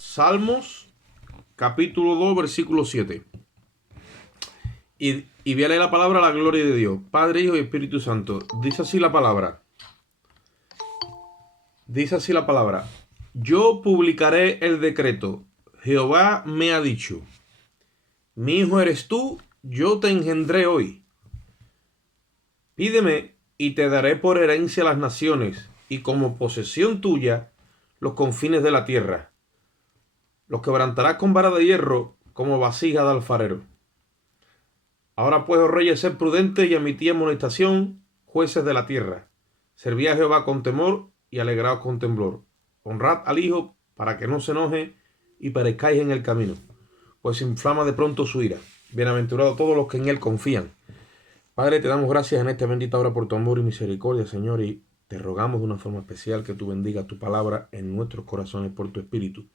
Salmos, capítulo 2, versículo 7. Y voy a leer la palabra la gloria de Dios, Padre, Hijo y Espíritu Santo. Dice así la palabra. Dice así la palabra. Yo publicaré el decreto. Jehová me ha dicho: mi hijo eres tú, yo te engendré hoy. Pídeme y te daré por herencia las naciones, y como posesión tuya los confines de la tierra. Los quebrantarás con vara de hierro, como vasija de alfarero. Ahora pues, oh reyes, sed prudentes y emitid amonestación, jueces de la tierra. Servid a Jehová con temor y alegraos con temblor. Honrad al Hijo para que no se enoje y perezcáis en el camino, pues inflama de pronto su ira. Bienaventurados todos los que en él confían. Padre, te damos gracias en esta bendita hora por tu amor y misericordia, Señor, y te rogamos de una forma especial que tú bendigas tu palabra en nuestros corazones por tu Espíritu.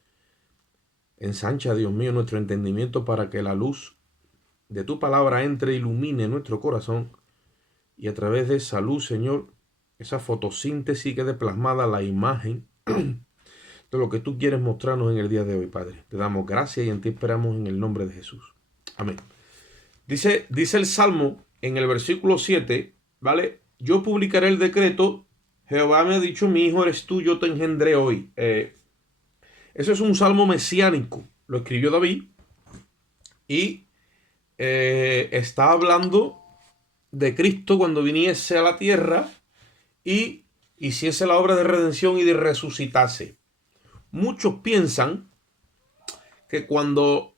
Ensancha, Dios mío, nuestro entendimiento para que la luz de tu palabra entre e ilumine nuestro corazón, y a través de esa luz, Señor, esa fotosíntesis quede plasmada la imagen de lo que tú quieres mostrarnos en el día de hoy, Padre. Te damos gracias y en ti esperamos en el nombre de Jesús. Amén. Dice el Salmo en el versículo 7, ¿vale? Yo publicaré el decreto. Jehová me ha dicho: mi hijo eres tú, yo te engendré hoy. Eso es un salmo mesiánico. Lo escribió David y está hablando de Cristo cuando viniese a la tierra y hiciese la obra de redención y de resucitase. Muchos piensan que cuando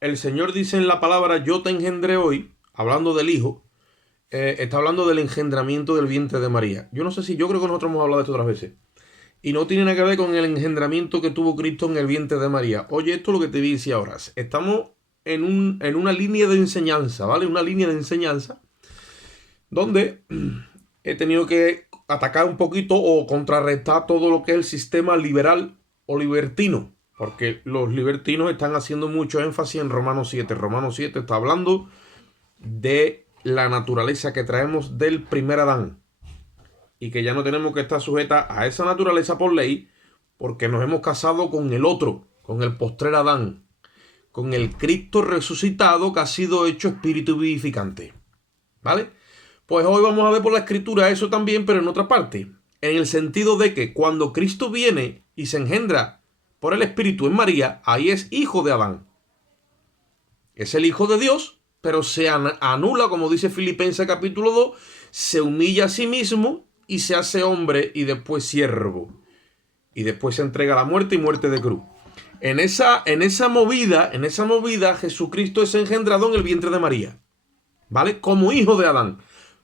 el Señor dice en la palabra yo te engendré hoy, hablando del Hijo, está hablando del engendramiento del vientre de María. Yo creo que nosotros hemos hablado de esto otras veces. Y no tiene nada que ver con el engendramiento que tuvo Cristo en el vientre de María. Oye, esto es lo que te dice ahora. Estamos en una línea de enseñanza, ¿vale? Una línea de enseñanza donde he tenido que atacar un poquito o contrarrestar todo lo que es el sistema liberal o libertino. Porque los libertinos están haciendo mucho énfasis en Romanos 7. Romanos 7 está hablando de la naturaleza que traemos del primer Adán. Y que ya no tenemos que estar sujetas a esa naturaleza por ley, porque nos hemos casado con el otro, con el postrer Adán, con el Cristo resucitado que ha sido hecho espíritu vivificante. ¿Vale? Pues hoy vamos a ver por la Escritura eso también, pero en otra parte. En el sentido de que cuando Cristo viene y se engendra por el Espíritu en María, ahí es hijo de Adán. Es el Hijo de Dios, pero se anula, como dice Filipenses capítulo 2, se humilla a sí mismo y se hace hombre y después siervo. Y después se entrega a la muerte y muerte de cruz. En esa movida, Jesucristo es engendrado en el vientre de María. ¿Vale? Como hijo de Adán.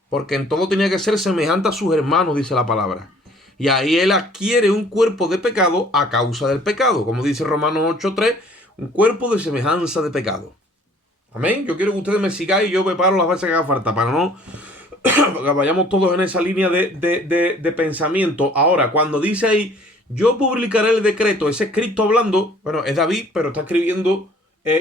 Porque en todo tenía que ser semejante a sus hermanos, dice la palabra. Y ahí él adquiere un cuerpo de pecado a causa del pecado. Como dice Romanos 8:3, un cuerpo de semejanza de pecado. Amén. Yo quiero que ustedes me sigáis y yo me paro las veces que haga falta para no que vayamos todos en esa línea de pensamiento. Ahora, cuando dice ahí, yo publicaré el decreto, ese es Cristo hablando, bueno, es David, pero está escribiendo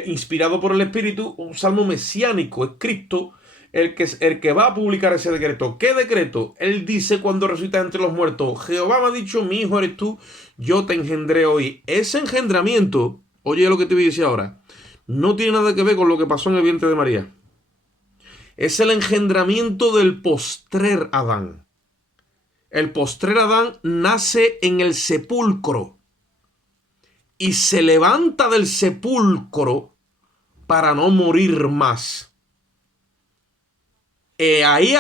inspirado por el Espíritu, un salmo mesiánico. Es Cristo el que va a publicar ese decreto. ¿Qué decreto? Él dice cuando resucita entre los muertos: Jehová me ha dicho: mi hijo eres tú, yo te engendré hoy. Ese engendramiento, oye lo que te voy a decir ahora, no tiene nada que ver con lo que pasó en el vientre de María. Es el engendramiento del postrer Adán. El postrer Adán nace en el sepulcro y se levanta del sepulcro para no morir más. Ahí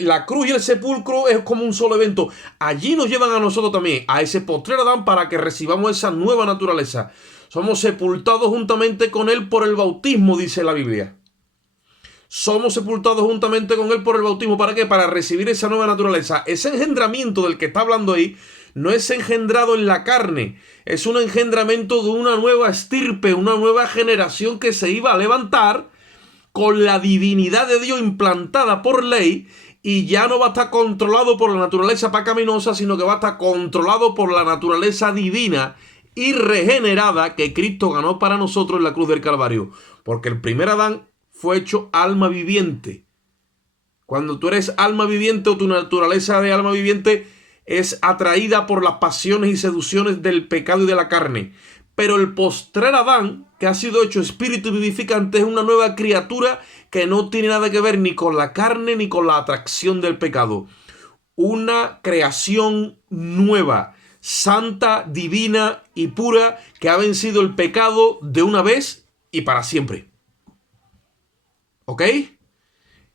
la cruz y el sepulcro es como un solo evento. Allí nos llevan a nosotros también, a ese postrer Adán, para que recibamos esa nueva naturaleza. Somos sepultados juntamente con él por el bautismo, dice la Biblia. Somos sepultados juntamente con él por el bautismo. ¿Para qué? Para recibir esa nueva naturaleza. Ese engendramiento del que está hablando ahí no es engendrado en la carne. Es un engendramiento de una nueva estirpe, una nueva generación que se iba a levantar con la divinidad de Dios implantada por ley, y ya no va a estar controlado por la naturaleza pecaminosa, sino que va a estar controlado por la naturaleza divina y regenerada que Cristo ganó para nosotros en la cruz del Calvario. Porque el primer Adán fue hecho alma viviente. Cuando tú eres alma viviente, o tu naturaleza de alma viviente es atraída por las pasiones y seducciones del pecado y de la carne. Pero el postrer Adán, que ha sido hecho espíritu vivificante, es una nueva criatura que no tiene nada que ver ni con la carne ni con la atracción del pecado. Una creación nueva, santa, divina y pura, que ha vencido el pecado de una vez y para siempre. ¿Ok?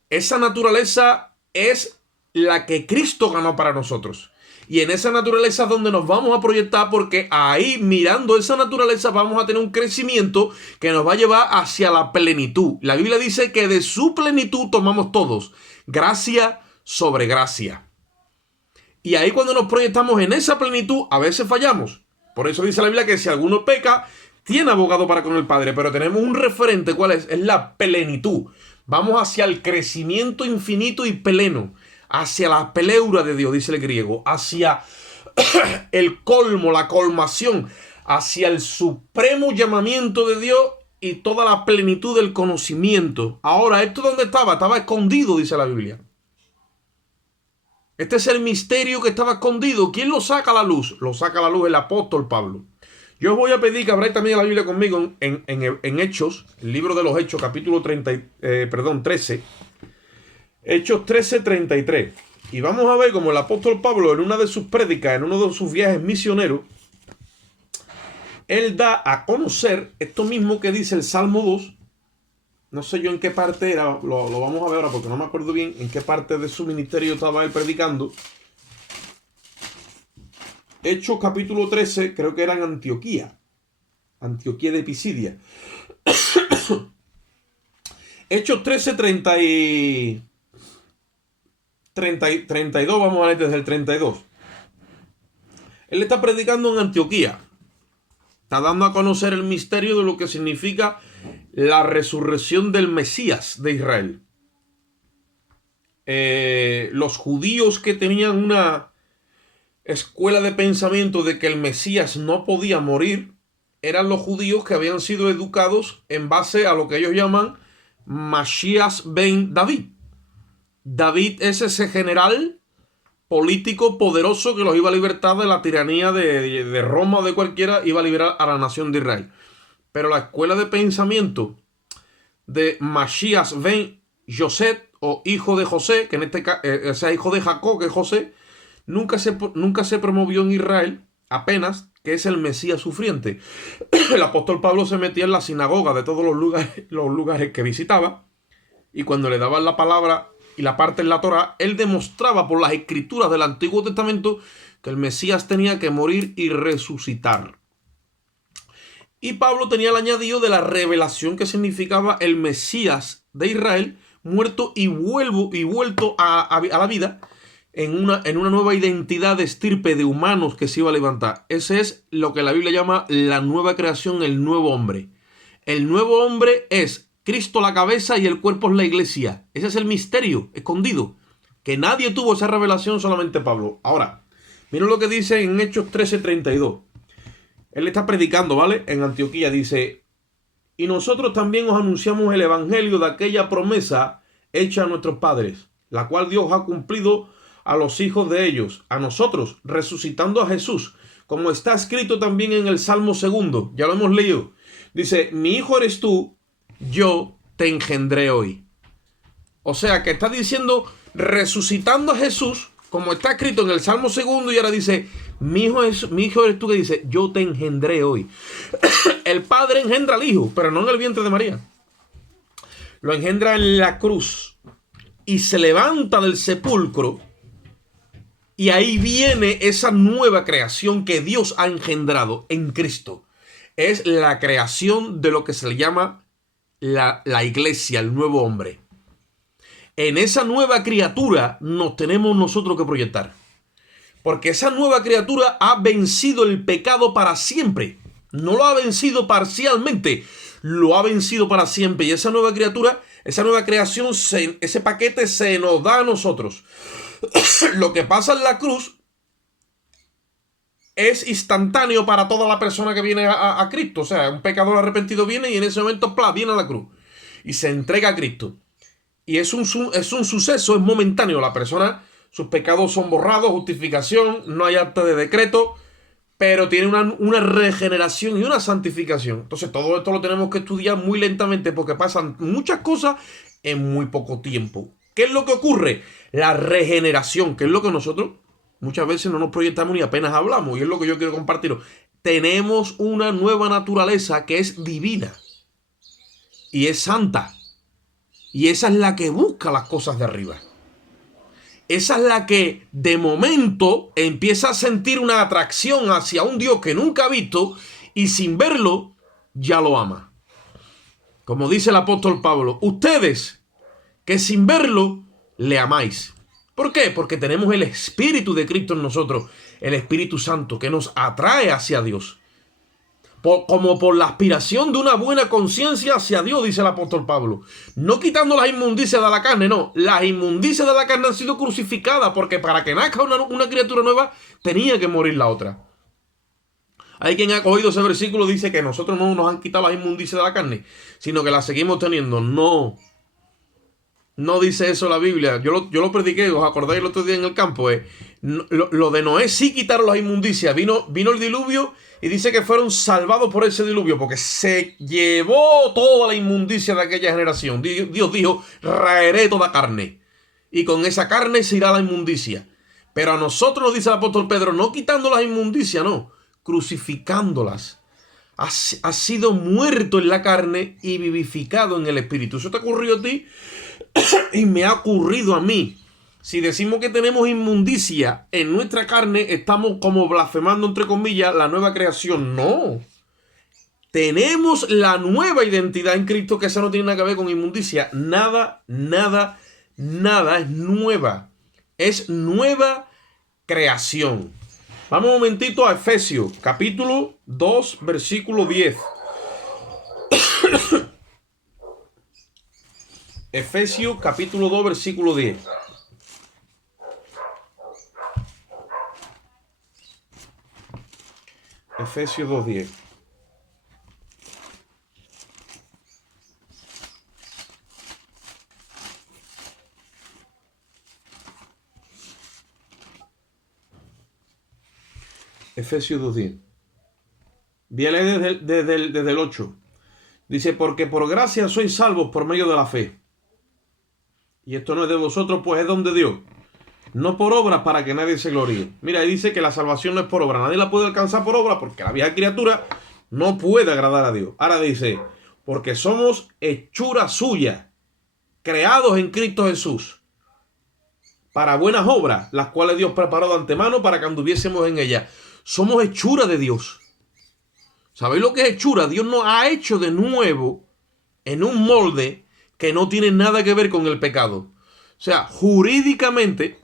Esa naturaleza es la que Cristo ganó para nosotros. Y en esa naturaleza es donde nos vamos a proyectar, porque ahí, mirando esa naturaleza, vamos a tener un crecimiento que nos va a llevar hacia la plenitud. La Biblia dice que de su plenitud tomamos todos, gracia sobre gracia. Y ahí, cuando nos proyectamos en esa plenitud, a veces fallamos. Por eso dice la Biblia que si alguno peca, tiene abogado para con el Padre. Pero tenemos un referente, ¿cuál es? Es la plenitud. Vamos hacia el crecimiento infinito y pleno. Hacia la pleura de Dios, dice el griego, hacia el colmo, la colmación, hacia el supremo llamamiento de Dios y toda la plenitud del conocimiento. Ahora, ¿esto dónde estaba? Estaba escondido, dice la Biblia. Este es el misterio que estaba escondido. ¿Quién lo saca a la luz? Lo saca a la luz el apóstol Pablo. Yo os voy a pedir que abráis también la Biblia conmigo en Hechos, el libro de los Hechos, capítulo 13. Hechos 13:33. Y vamos a ver cómo el apóstol Pablo, en una de sus prédicas, en uno de sus viajes misioneros, él da a conocer esto mismo que dice el Salmo 2. No sé yo en qué parte era, lo vamos a ver ahora porque no me acuerdo bien en qué parte de su ministerio estaba él predicando. Hechos capítulo 13, creo que era en Antioquía de Pisidia. Hechos 13, 32, vamos a leer desde el 32. Él está predicando en Antioquía. Está dando a conocer el misterio de lo que significa la resurrección del Mesías de Israel. Los judíos que tenían una escuela de pensamiento de que el Mesías no podía morir, eran los judíos que habían sido educados en base a lo que ellos llaman Mashiach ben David. David es ese general político poderoso que los iba a libertar de la tiranía de Roma o de cualquiera, iba a liberar a la nación de Israel. Pero la escuela de pensamiento de Mashiach ben Yosef, o hijo de José, que en este caso, o sea, hijo de Jacob, que es José, nunca se promovió en Israel, apenas, que es el Mesías sufriente. El apóstol Pablo se metía en la sinagoga de todos los lugares que visitaba, y cuando le daban la palabra y la parte en la Torá, él demostraba por las escrituras del Antiguo Testamento que el Mesías tenía que morir y resucitar. Y Pablo tenía el añadido de la revelación que significaba el Mesías de Israel, muerto y vuelto a la vida en una nueva identidad de estirpe de humanos que se iba a levantar. Ese es lo que la Biblia llama la nueva creación, el nuevo hombre. El nuevo hombre es Cristo la cabeza y el cuerpo es la iglesia. Ese es el misterio escondido, que nadie tuvo esa revelación, solamente Pablo. Ahora, miren lo que dice en Hechos 13:32. Él está predicando, ¿vale? En Antioquía dice: y nosotros también os anunciamos el evangelio de aquella promesa hecha a nuestros padres, la cual Dios ha cumplido a los hijos de ellos, a nosotros, resucitando a Jesús, como está escrito también en el Salmo 2, ya lo hemos leído. Dice: mi hijo eres tú, yo te engendré hoy. O sea que está diciendo, resucitando a Jesús, como está escrito en el Salmo 2, y ahora dice: mi hijo eres tú, que dice: yo te engendré hoy. El Padre engendra al Hijo, pero no en el vientre de María. Lo engendra en la cruz y se levanta del sepulcro, y ahí viene esa nueva creación que Dios ha engendrado en Cristo. Es la creación de lo que se le llama la iglesia, el nuevo hombre. En esa nueva criatura nos tenemos nosotros que proyectar, porque esa nueva criatura ha vencido el pecado para siempre. No lo ha vencido parcialmente, lo ha vencido para siempre. Y esa nueva criatura, esa nueva creación, ese paquete se nos da a nosotros. Lo que pasa en la cruz es instantáneo para toda la persona que viene a Cristo. O sea, un pecador arrepentido viene y en ese momento viene a la cruz y se entrega a Cristo. Y es un suceso, es momentáneo. La persona, sus pecados son borrados, justificación, no hay acta de decreto. pero tiene una regeneración y una santificación. Entonces todo esto lo tenemos que estudiar muy lentamente porque pasan muchas cosas en muy poco tiempo. ¿Qué es lo que ocurre? La regeneración, que es lo que nosotros muchas veces no nos proyectamos ni apenas hablamos, y es lo que yo quiero compartir. Tenemos una nueva naturaleza que es divina y es santa, y esa es la que busca las cosas de arriba. Esa es la que de momento empieza a sentir una atracción hacia un Dios que nunca ha visto y sin verlo ya lo ama. Como dice el apóstol Pablo, ustedes que sin verlo le amáis. ¿Por qué? Porque tenemos el Espíritu de Cristo en nosotros, el Espíritu Santo que nos atrae hacia Dios. Como por la aspiración de una buena conciencia hacia Dios, dice el apóstol Pablo. No quitando las inmundicias de la carne, no. Las inmundicias de la carne han sido crucificadas porque para que nazca una criatura nueva tenía que morir la otra. Hay quien ha cogido ese versículo y dice que nosotros no nos han quitado las inmundicias de la carne, sino que las seguimos teniendo. No. No dice eso la Biblia. Yo lo prediqué, ¿os acordáis el otro día en el campo? Lo de Noé sí quitaron las inmundicias. Vino el diluvio y dice que fueron salvados por ese diluvio porque se llevó toda la inmundicia de aquella generación. Dios dijo, raeré toda carne. Y con esa carne se irá la inmundicia. Pero a nosotros, nos dice el apóstol Pedro, no quitando las inmundicias, no, crucificándolas. Has sido muerto en la carne y vivificado en el espíritu. ¿Eso te ocurrió a ti? Y me ha ocurrido a mí. Si decimos que tenemos inmundicia en nuestra carne, estamos como blasfemando, entre comillas, la nueva creación. No. Tenemos la nueva identidad en Cristo, que esa no tiene nada que ver con inmundicia. Nada es nueva. Es nueva creación. Vamos un momentito a Efesios, capítulo 2, versículo 10. Efesios capítulo 2, versículo 10. Efesios 2, 10. Efesios 2, 10. Voy a leer desde el 8. Dice, porque por gracia sois salvos por medio de la fe. Y esto no es de vosotros, pues es don de Dios. No por obras para que nadie se gloríe. Mira, ahí dice que la salvación no es por obra. Nadie la puede alcanzar por obra porque la vieja criatura no puede agradar a Dios. Ahora dice, porque somos hechura suya, creados en Cristo Jesús, para buenas obras, las cuales Dios preparó de antemano para que anduviésemos en ellas. Somos hechura de Dios. ¿Sabéis lo que es hechura? Dios nos ha hecho de nuevo en un molde que no tiene nada que ver con el pecado. O sea, jurídicamente,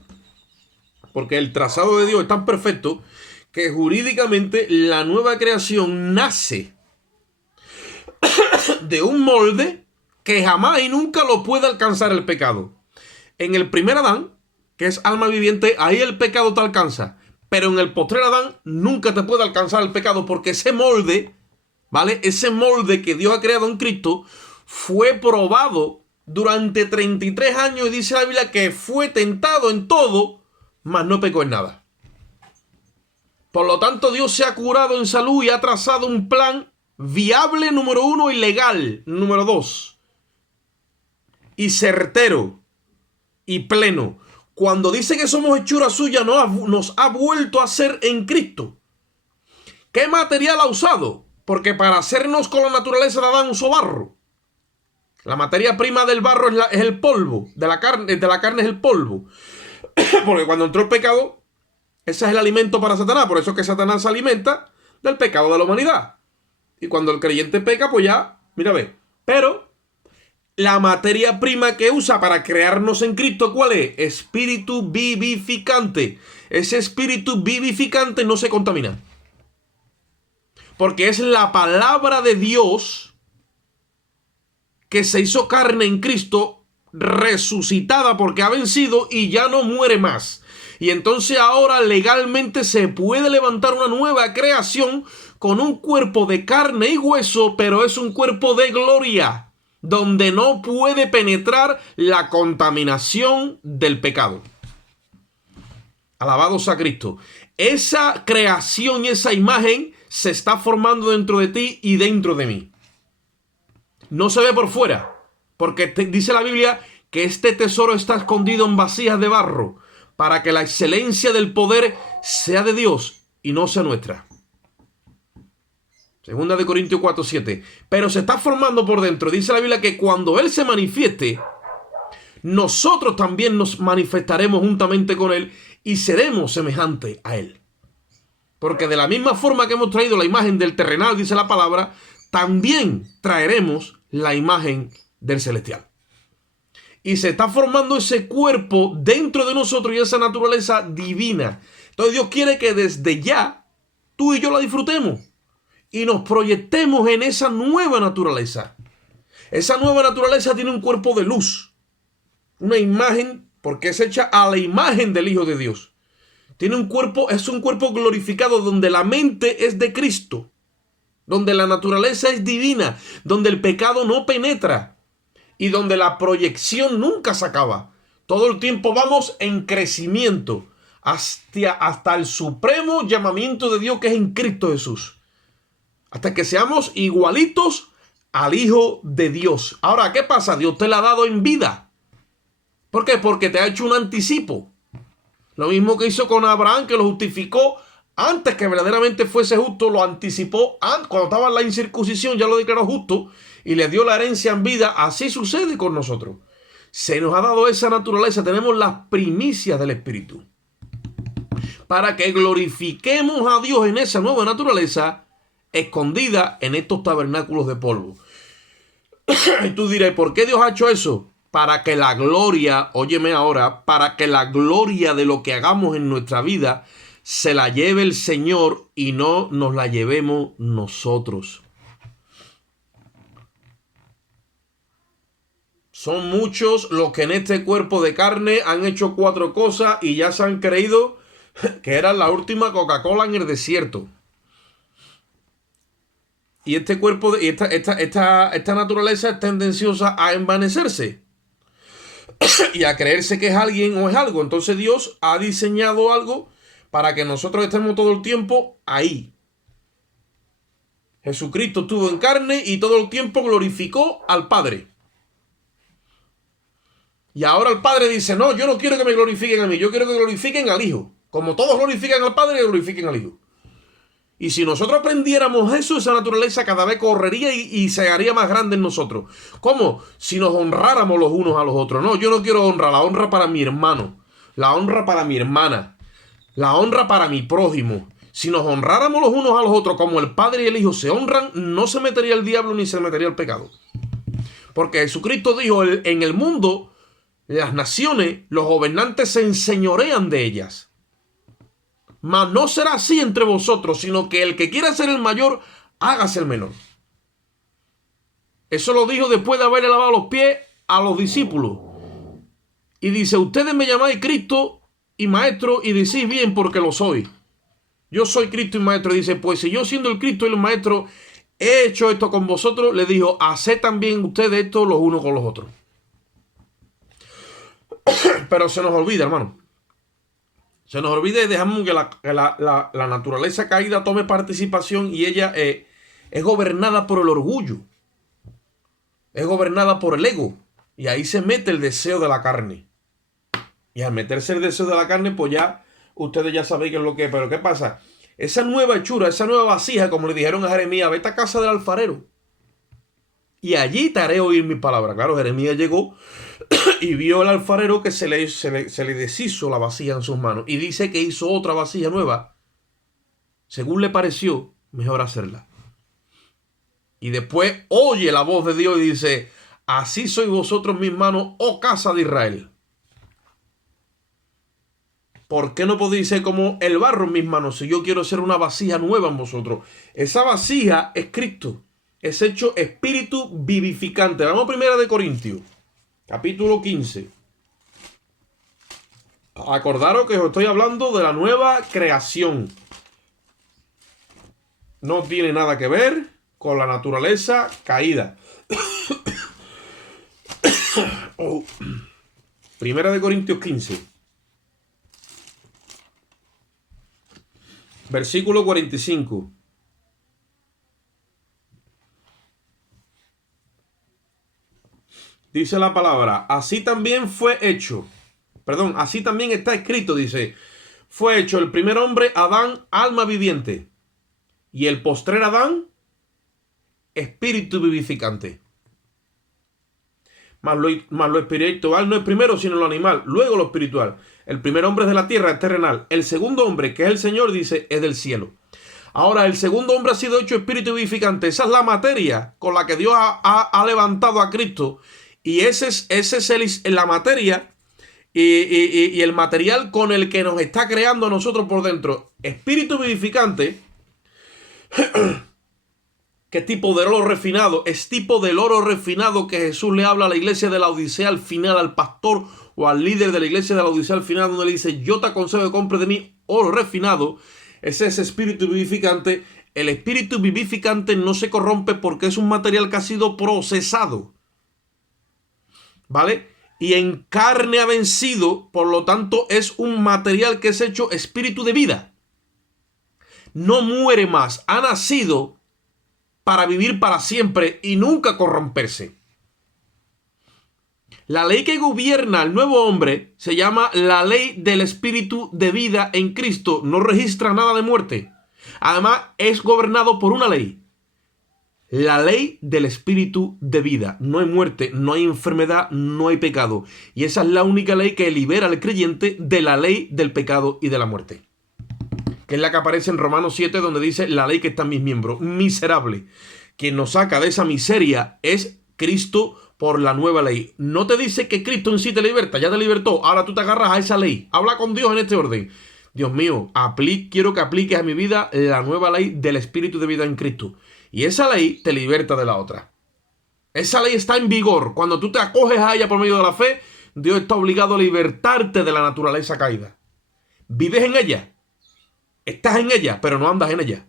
porque el trazado de Dios es tan perfecto que jurídicamente la nueva creación nace de un molde que jamás y nunca lo puede alcanzar el pecado. En el primer Adán, que es alma viviente, ahí el pecado te alcanza. Pero en el postrer Adán nunca te puede alcanzar el pecado porque ese molde, ¿vale? Ese molde que Dios ha creado en Cristo fue probado durante 33 años y dice la Biblia que fue tentado en todo, mas no pecó en nada. Por lo tanto, Dios se ha curado en salud y ha trazado un plan viable, número 1, y legal, número 2, y certero y pleno. Cuando dice que somos hechura suya, nos ha vuelto a hacer en Cristo. ¿Qué material ha usado? Porque para hacernos con la naturaleza de Adán usó barro. La materia prima del barro es el polvo. De la carne es el polvo. Porque cuando entró el pecado, ese es el alimento para Satanás. Por eso es que Satanás se alimenta del pecado de la humanidad. Y cuando el creyente peca, pues ya, mira, ve. Pero la materia prima que usa para crearnos en Cristo, ¿cuál es? Espíritu vivificante. Ese espíritu vivificante no se contamina. Porque es la palabra de Dios que se hizo carne en Cristo, resucitada porque ha vencido y ya no muere más. Y entonces ahora legalmente se puede levantar una nueva creación con un cuerpo de carne y hueso, pero es un cuerpo de gloria, donde no puede penetrar la contaminación del pecado. Alabado sea Cristo. esa creación y esa imagen se está formando dentro de ti y dentro de mí. No se ve por fuera, porque dice la Biblia que este tesoro está escondido en vasijas de barro, para que la excelencia del poder sea de Dios y no sea nuestra. Segunda de Corintios 4:7. Pero se está formando por dentro. Dice la Biblia que cuando Él se manifieste, nosotros también nos manifestaremos juntamente con Él y seremos semejantes a Él. Porque de la misma forma que hemos traído la imagen del terrenal, dice la palabra, también traeremos la imagen del celestial. Y se está formando ese cuerpo dentro de nosotros y esa naturaleza divina. Entonces Dios quiere que desde ya tú y yo la disfrutemos y nos proyectemos en esa nueva naturaleza. Esa nueva naturaleza tiene un cuerpo de luz, una imagen, porque es hecha a la imagen del Hijo de Dios. Tiene un cuerpo, es un cuerpo glorificado donde la mente es de Cristo, donde la naturaleza es divina, donde el pecado no penetra y donde la proyección nunca se acaba. Todo el tiempo vamos en crecimiento hasta el supremo llamamiento de Dios que es en Cristo Jesús. Hasta que seamos igualitos al Hijo de Dios. Ahora, ¿qué pasa? Dios te la ha dado en vida. ¿Por qué? Porque te ha hecho un anticipo. Lo mismo que hizo con Abraham, que lo justificó antes que verdaderamente fuese justo, lo anticipó cuando estaba en la incircuncisión, ya lo declaró justo y le dio la herencia en vida. Así sucede con nosotros. Se nos ha dado esa naturaleza, tenemos las primicias del Espíritu. Para que glorifiquemos a Dios en esa nueva naturaleza, escondida en estos tabernáculos de polvo. Y tú dirás, ¿por qué Dios ha hecho eso? Para que la gloria, óyeme ahora, para que la gloria de lo que hagamos en nuestra vida se la lleve el Señor y no nos la llevemos nosotros. Son muchos los que en este cuerpo de carne han hecho 4 cosas y ya se han creído que era la última Coca-Cola en el desierto. Y este cuerpo, esta naturaleza es tendenciosa a envanecerse y a creerse que es alguien o es algo. Entonces Dios ha diseñado algo para que nosotros estemos todo el tiempo ahí. Jesucristo estuvo en carne y todo el tiempo glorificó al Padre. Y ahora el Padre dice, no, yo no quiero que me glorifiquen a mí, yo quiero que glorifiquen al Hijo. Como todos glorifican al Padre, glorifiquen al Hijo. Y si nosotros aprendiéramos eso, esa naturaleza cada vez correría y se haría más grande en nosotros. ¿Cómo? Si nos honráramos los unos a los otros. No, yo no quiero honra, la honra para mi hermano, la honra para mi hermana, la honra para mi prójimo. Si nos honráramos los unos a los otros como el Padre y el Hijo se honran, no se metería el diablo ni se metería el pecado. Porque Jesucristo dijo, en el mundo, las naciones, los gobernantes se enseñorean de ellas. Mas no será así entre vosotros, sino que el que quiera ser el mayor, hágase el menor. Eso lo dijo después de haberle lavado los pies a los discípulos. Y dice, ustedes me llamáis Cristo y Maestro y decís bien porque lo soy. Yo soy Cristo y Maestro. Y dice, pues si yo siendo el Cristo y el Maestro he hecho esto con vosotros, le dijo, haced también ustedes esto los unos con los otros. Pero se nos olvida, hermano. Se nos olvida y dejamos que la naturaleza caída tome participación y ella es gobernada por el orgullo. Es gobernada por el ego. Y ahí se mete el deseo de la carne. Y al meterse el deseo de la carne, pues ya ustedes ya saben qué es lo que es. Pero ¿qué pasa? Esa nueva hechura, esa nueva vasija, como le dijeron a Jeremías, vete a casa del alfarero y allí te haré oír mi palabra. Claro, Jeremías llegó y vio al alfarero que se le deshizo la vasija en sus manos. Y dice que hizo otra vasija nueva. Según le pareció, mejor hacerla. Y después oye la voz de Dios y dice, así sois vosotros mis manos, oh casa de Israel. ¿Por qué no podéis ser como el barro en mis manos si yo quiero ser una vasija nueva en vosotros? Esa vasija es Cristo. Es hecho espíritu vivificante. Vamos a 1 de Corintios, capítulo 15. Acordaros que os estoy hablando de la nueva creación. No tiene nada que ver con la naturaleza caída. 1 de Corintios 15. Versículo 45. Dice la palabra, así también fue hecho. Perdón, así también está escrito, dice. Fue hecho el primer hombre, Adán, alma viviente. Y el postrer Adán, espíritu vivificante. Mas lo espiritual no es primero, sino lo animal. Luego lo espiritual. El primer hombre es de la tierra, es terrenal. El segundo hombre, que es el Señor, dice, es del cielo. Ahora, el segundo hombre ha sido hecho espíritu vivificante. Esa es la materia con la que Dios ha levantado a Cristo. Y ese es la materia y el material con el que nos está creando a nosotros por dentro. Espíritu vivificante, ¿qué tipo de oro refinado? Es tipo del oro refinado que Jesús le habla a la iglesia de la Odisea al final, al pastor o al líder de la iglesia de la Odisea al final, donde le dice, yo te aconsejo que compres de mí oro refinado. Ese es espíritu vivificante. El espíritu vivificante no se corrompe porque es un material que ha sido procesado, ¿vale? Y en carne ha vencido, por lo tanto es un material que es hecho espíritu de vida. No muere más, ha nacido para vivir para siempre y nunca corromperse. La ley que gobierna al nuevo hombre se llama la ley del espíritu de vida en Cristo. No registra nada de muerte. Además, es gobernado por una ley. La ley del espíritu de vida. No hay muerte, no hay enfermedad, no hay pecado. Y esa es la única ley que libera al creyente de la ley del pecado y de la muerte. Que es la que aparece en Romanos 7, donde dice la ley que está en mis miembros. Miserable. Quien nos saca de esa miseria es Cristo por la nueva ley. No te dice que Cristo en sí te liberta, ya te libertó. Ahora tú te agarras a esa ley. Habla con Dios en este orden. Dios mío, quiero que apliques a mi vida la nueva ley del espíritu de vida en Cristo. Y esa ley te liberta de la otra. Esa ley está en vigor. Cuando tú te acoges a ella por medio de la fe, Dios está obligado a libertarte de la naturaleza caída. Vives en ella. Estás en ella, pero no andas en ella.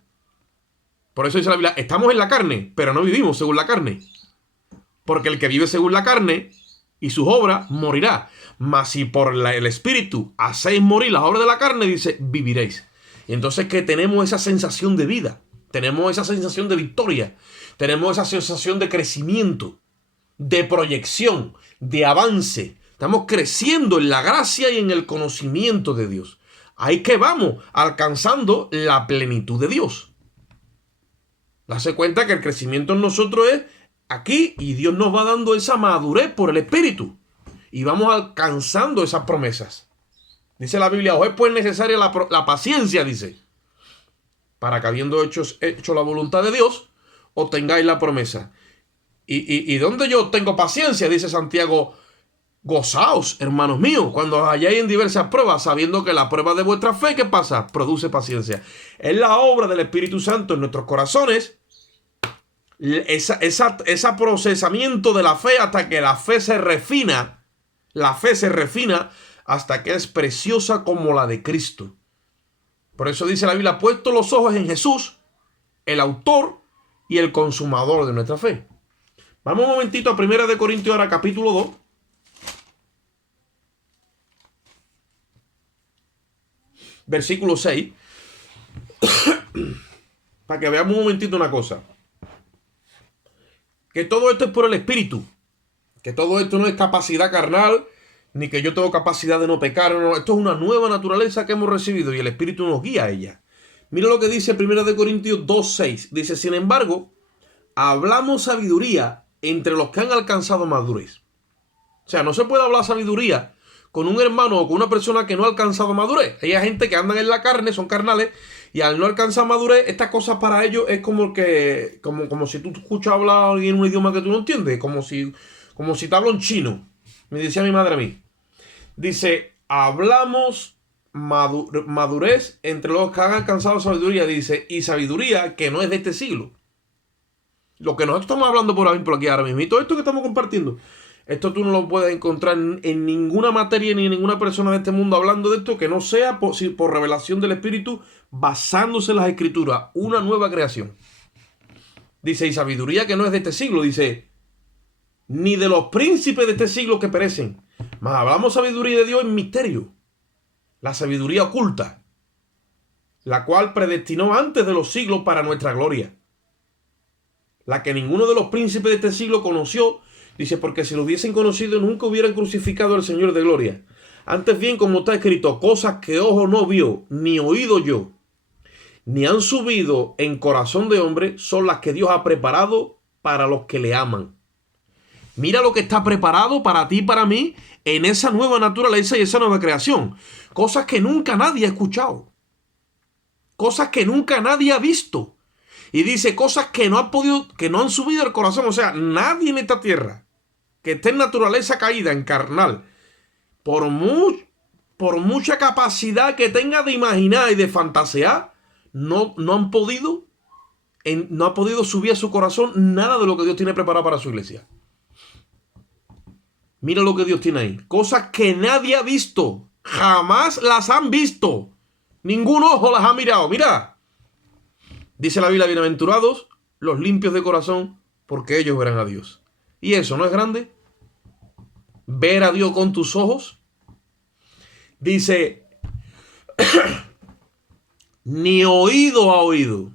Por eso dice la Biblia, estamos en la carne, pero no vivimos según la carne. Porque el que vive según la carne y sus obras morirá. Mas si por el Espíritu hacéis morir las obras de la carne, dice, viviréis. Y entonces que tenemos esa sensación de vida. Tenemos esa sensación de victoria. Tenemos esa sensación de crecimiento, de proyección, de avance. Estamos creciendo en la gracia y en el conocimiento de Dios. Ahí que vamos, alcanzando la plenitud de Dios. Darse cuenta que el crecimiento en nosotros es aquí y Dios nos va dando esa madurez por el Espíritu. Y vamos alcanzando esas promesas. Dice la Biblia, os es pues necesaria la paciencia, dice, para que habiendo hecho la voluntad de Dios, obtengáis la promesa. ¿Y dónde yo tengo paciencia? Dice Santiago, gozaos, hermanos míos, cuando hayáis en diversas pruebas, sabiendo que la prueba de vuestra fe, ¿qué pasa? Produce paciencia. Es la obra del Espíritu Santo en nuestros corazones, ese procesamiento de la fe hasta que la fe se refina. La fe se refina hasta que es preciosa como la de Cristo. Por eso dice la Biblia, puesto los ojos en Jesús, el autor y el consumador de nuestra fe. Vamos un momentito a 1 Corintios, ahora capítulo 2. Versículo 6. Para que veamos un momentito una cosa. Que todo esto es por el Espíritu. Que todo esto no es capacidad carnal, ni que yo tengo capacidad de no pecar. No, esto es una nueva naturaleza que hemos recibido y el Espíritu nos guía a ella. Mira lo que dice 1 Corintios 2:6. Dice, sin embargo, hablamos sabiduría entre los que han alcanzado madurez. O sea, no se puede hablar sabiduría con un hermano o con una persona que no ha alcanzado madurez. Hay gente que andan en la carne, son carnales, y al no alcanzar madurez, estas cosas para ellos es como si tú escuchas hablar en un idioma que tú no entiendes, como si te hablo en chino. Me decía mi madre a mí. Dice, hablamos madurez entre los que han alcanzado sabiduría, dice, y sabiduría que no es de este siglo. Lo que nosotros estamos hablando por ejemplo aquí ahora mismo, y todo esto que estamos compartiendo, esto tú no lo puedes encontrar en ninguna materia ni en ninguna persona de este mundo hablando de esto que no sea por revelación del Espíritu, basándose en las Escrituras, una nueva creación. Dice, y sabiduría que no es de este siglo, dice, ni de los príncipes de este siglo que perecen, mas hablamos sabiduría de Dios en misterio, la sabiduría oculta. la cual predestinó antes de los siglos para nuestra gloria, la que ninguno de los príncipes de este siglo conoció. Dice, porque si lo hubiesen conocido nunca hubieran crucificado al Señor de gloria. Antes bien, como está escrito, cosas que ojo no vio, ni oído yo, ni han subido en corazón de hombre, son las que Dios ha preparado para los que le aman. Mira lo que está preparado para ti y para mí en esa nueva naturaleza y esa nueva creación. Cosas que nunca nadie ha escuchado. Cosas que nunca nadie ha visto. Y dice cosas que no han subido al corazón. O sea, nadie en esta tierra que esté en naturaleza caída, en carnal, por mucha capacidad que tenga de imaginar y de fantasear, no ha podido subir a su corazón nada de lo que Dios tiene preparado para su iglesia. Mira lo que Dios tiene ahí. Cosas que nadie ha visto. Jamás las han visto. Ningún ojo las ha mirado. Mira. Dice la Biblia, bienaventurados los limpios de corazón, porque ellos verán a Dios. ¿Y eso no es grande? Ver a Dios con tus ojos. Dice, ni oído ha oído.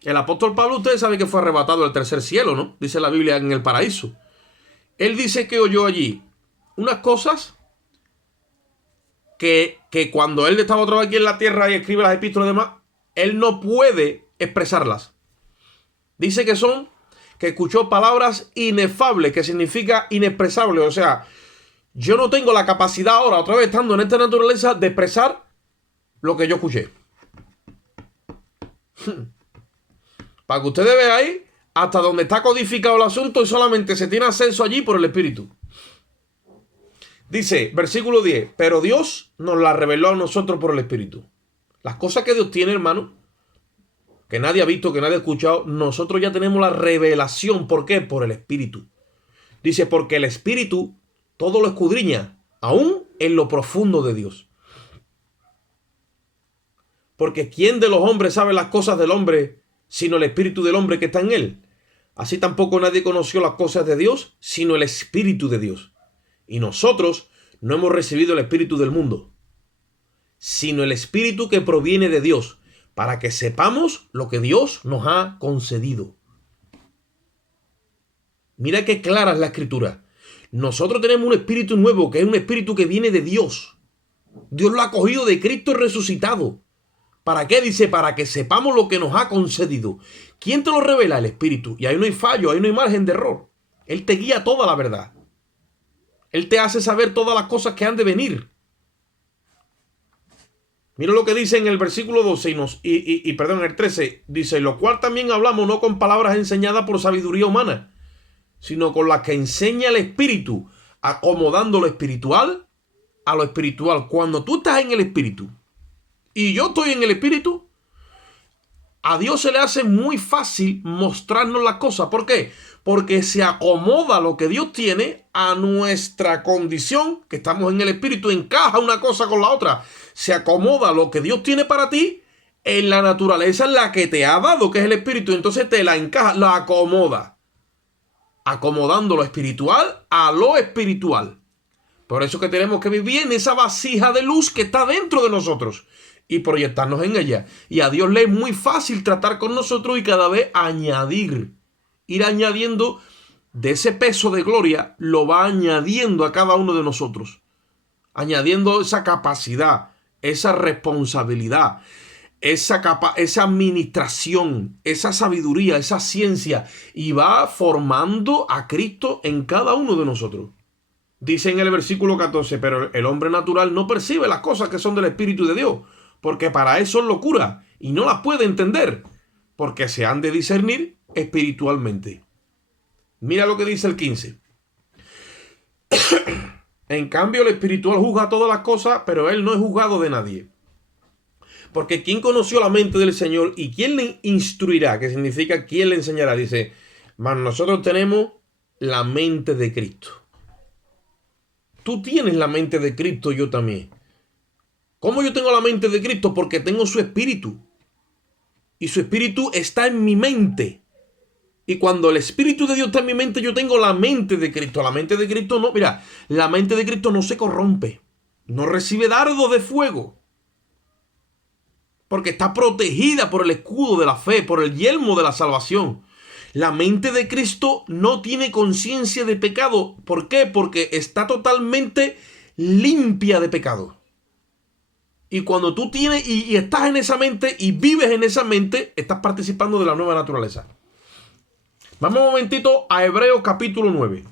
El apóstol Pablo, ustedes saben que fue arrebatado al tercer cielo, ¿no? Dice la Biblia, en el paraíso. Él dice que oyó allí unas cosas que cuando él estaba otra vez aquí en la tierra y escribe las epístolas y demás, él no puede expresarlas. Dice que escuchó palabras inefables, que significa inexpresable. O sea, yo no tengo la capacidad ahora, otra vez estando en esta naturaleza, de expresar lo que yo escuché. Para que ustedes vean ahí hasta donde está codificado el asunto y solamente se tiene acceso allí por el Espíritu. Dice, versículo 10, pero Dios nos la reveló a nosotros por el Espíritu. Las cosas que Dios tiene, hermano, que nadie ha visto, que nadie ha escuchado, nosotros ya tenemos la revelación. ¿Por qué? Por el Espíritu. Dice, porque el Espíritu todo lo escudriña, aún en lo profundo de Dios. Porque ¿quién de los hombres sabe las cosas del hombre, sino el Espíritu del hombre que está en él? Así tampoco nadie conoció las cosas de Dios, sino el Espíritu de Dios. Y nosotros no hemos recibido el Espíritu del mundo, sino el Espíritu que proviene de Dios, para que sepamos lo que Dios nos ha concedido. Mira qué clara es la Escritura. Nosotros tenemos un espíritu nuevo, que es un espíritu que viene de Dios. Dios lo ha cogido de Cristo resucitado. ¿Para qué? Dice, para que sepamos lo que nos ha concedido. ¿Quién te lo revela? El Espíritu. Y ahí no hay fallo, ahí no hay margen de error. Él te guía toda la verdad. Él te hace saber todas las cosas que han de venir. Mira lo que dice en el versículo 12 en el 13. Dice, lo cual también hablamos no con palabras enseñadas por sabiduría humana, sino con las que enseña el Espíritu, acomodando lo espiritual a lo espiritual. Cuando tú estás en el Espíritu y yo estoy en el Espíritu, a Dios se le hace muy fácil mostrarnos las cosas. ¿Por qué? Porque se acomoda lo que Dios tiene a nuestra condición, que estamos en el Espíritu, encaja una cosa con la otra. Se acomoda lo que Dios tiene para ti en la naturaleza en la que te ha dado, que es el Espíritu. Entonces te la encaja, la acomoda. Acomodando lo espiritual a lo espiritual. Por eso que tenemos que vivir en esa vasija de luz que está dentro de nosotros y proyectarnos en ella. Y a Dios le es muy fácil tratar con nosotros y cada vez ir añadiendo de ese peso de gloria, lo va añadiendo a cada uno de nosotros. Añadiendo esa capacidad, esa responsabilidad, esa administración, esa sabiduría, esa ciencia, y va formando a Cristo en cada uno de nosotros. Dice en el versículo 14, pero el hombre natural no percibe las cosas que son del Espíritu de Dios, porque para eso es locura, y no las puede entender, porque se han de discernir espiritualmente. Mira lo que dice el 15. En cambio, el espiritual juzga todas las cosas, pero él no es juzgado de nadie. Porque ¿quién conoció la mente del Señor y quién le instruirá? Que significa ¿quién le enseñará? Dice, mas nosotros tenemos la mente de Cristo. Tú tienes la mente de Cristo, yo también. ¿Cómo yo tengo la mente de Cristo? Porque tengo su espíritu. Y su espíritu está en mi mente. Y cuando el Espíritu de Dios está en mi mente, yo tengo la mente de Cristo. La mente de Cristo no, mira, la mente de Cristo no se corrompe. No recibe dardos de fuego. porque está protegida por el escudo de la fe, por el yelmo de la salvación. La mente de Cristo no tiene conciencia de pecado. ¿Por qué? Porque está totalmente limpia de pecado. Y cuando tú tienes y estás en esa mente y vives en esa mente, estás participando de la nueva naturaleza. Vamos un momentito a Hebreos capítulo 9.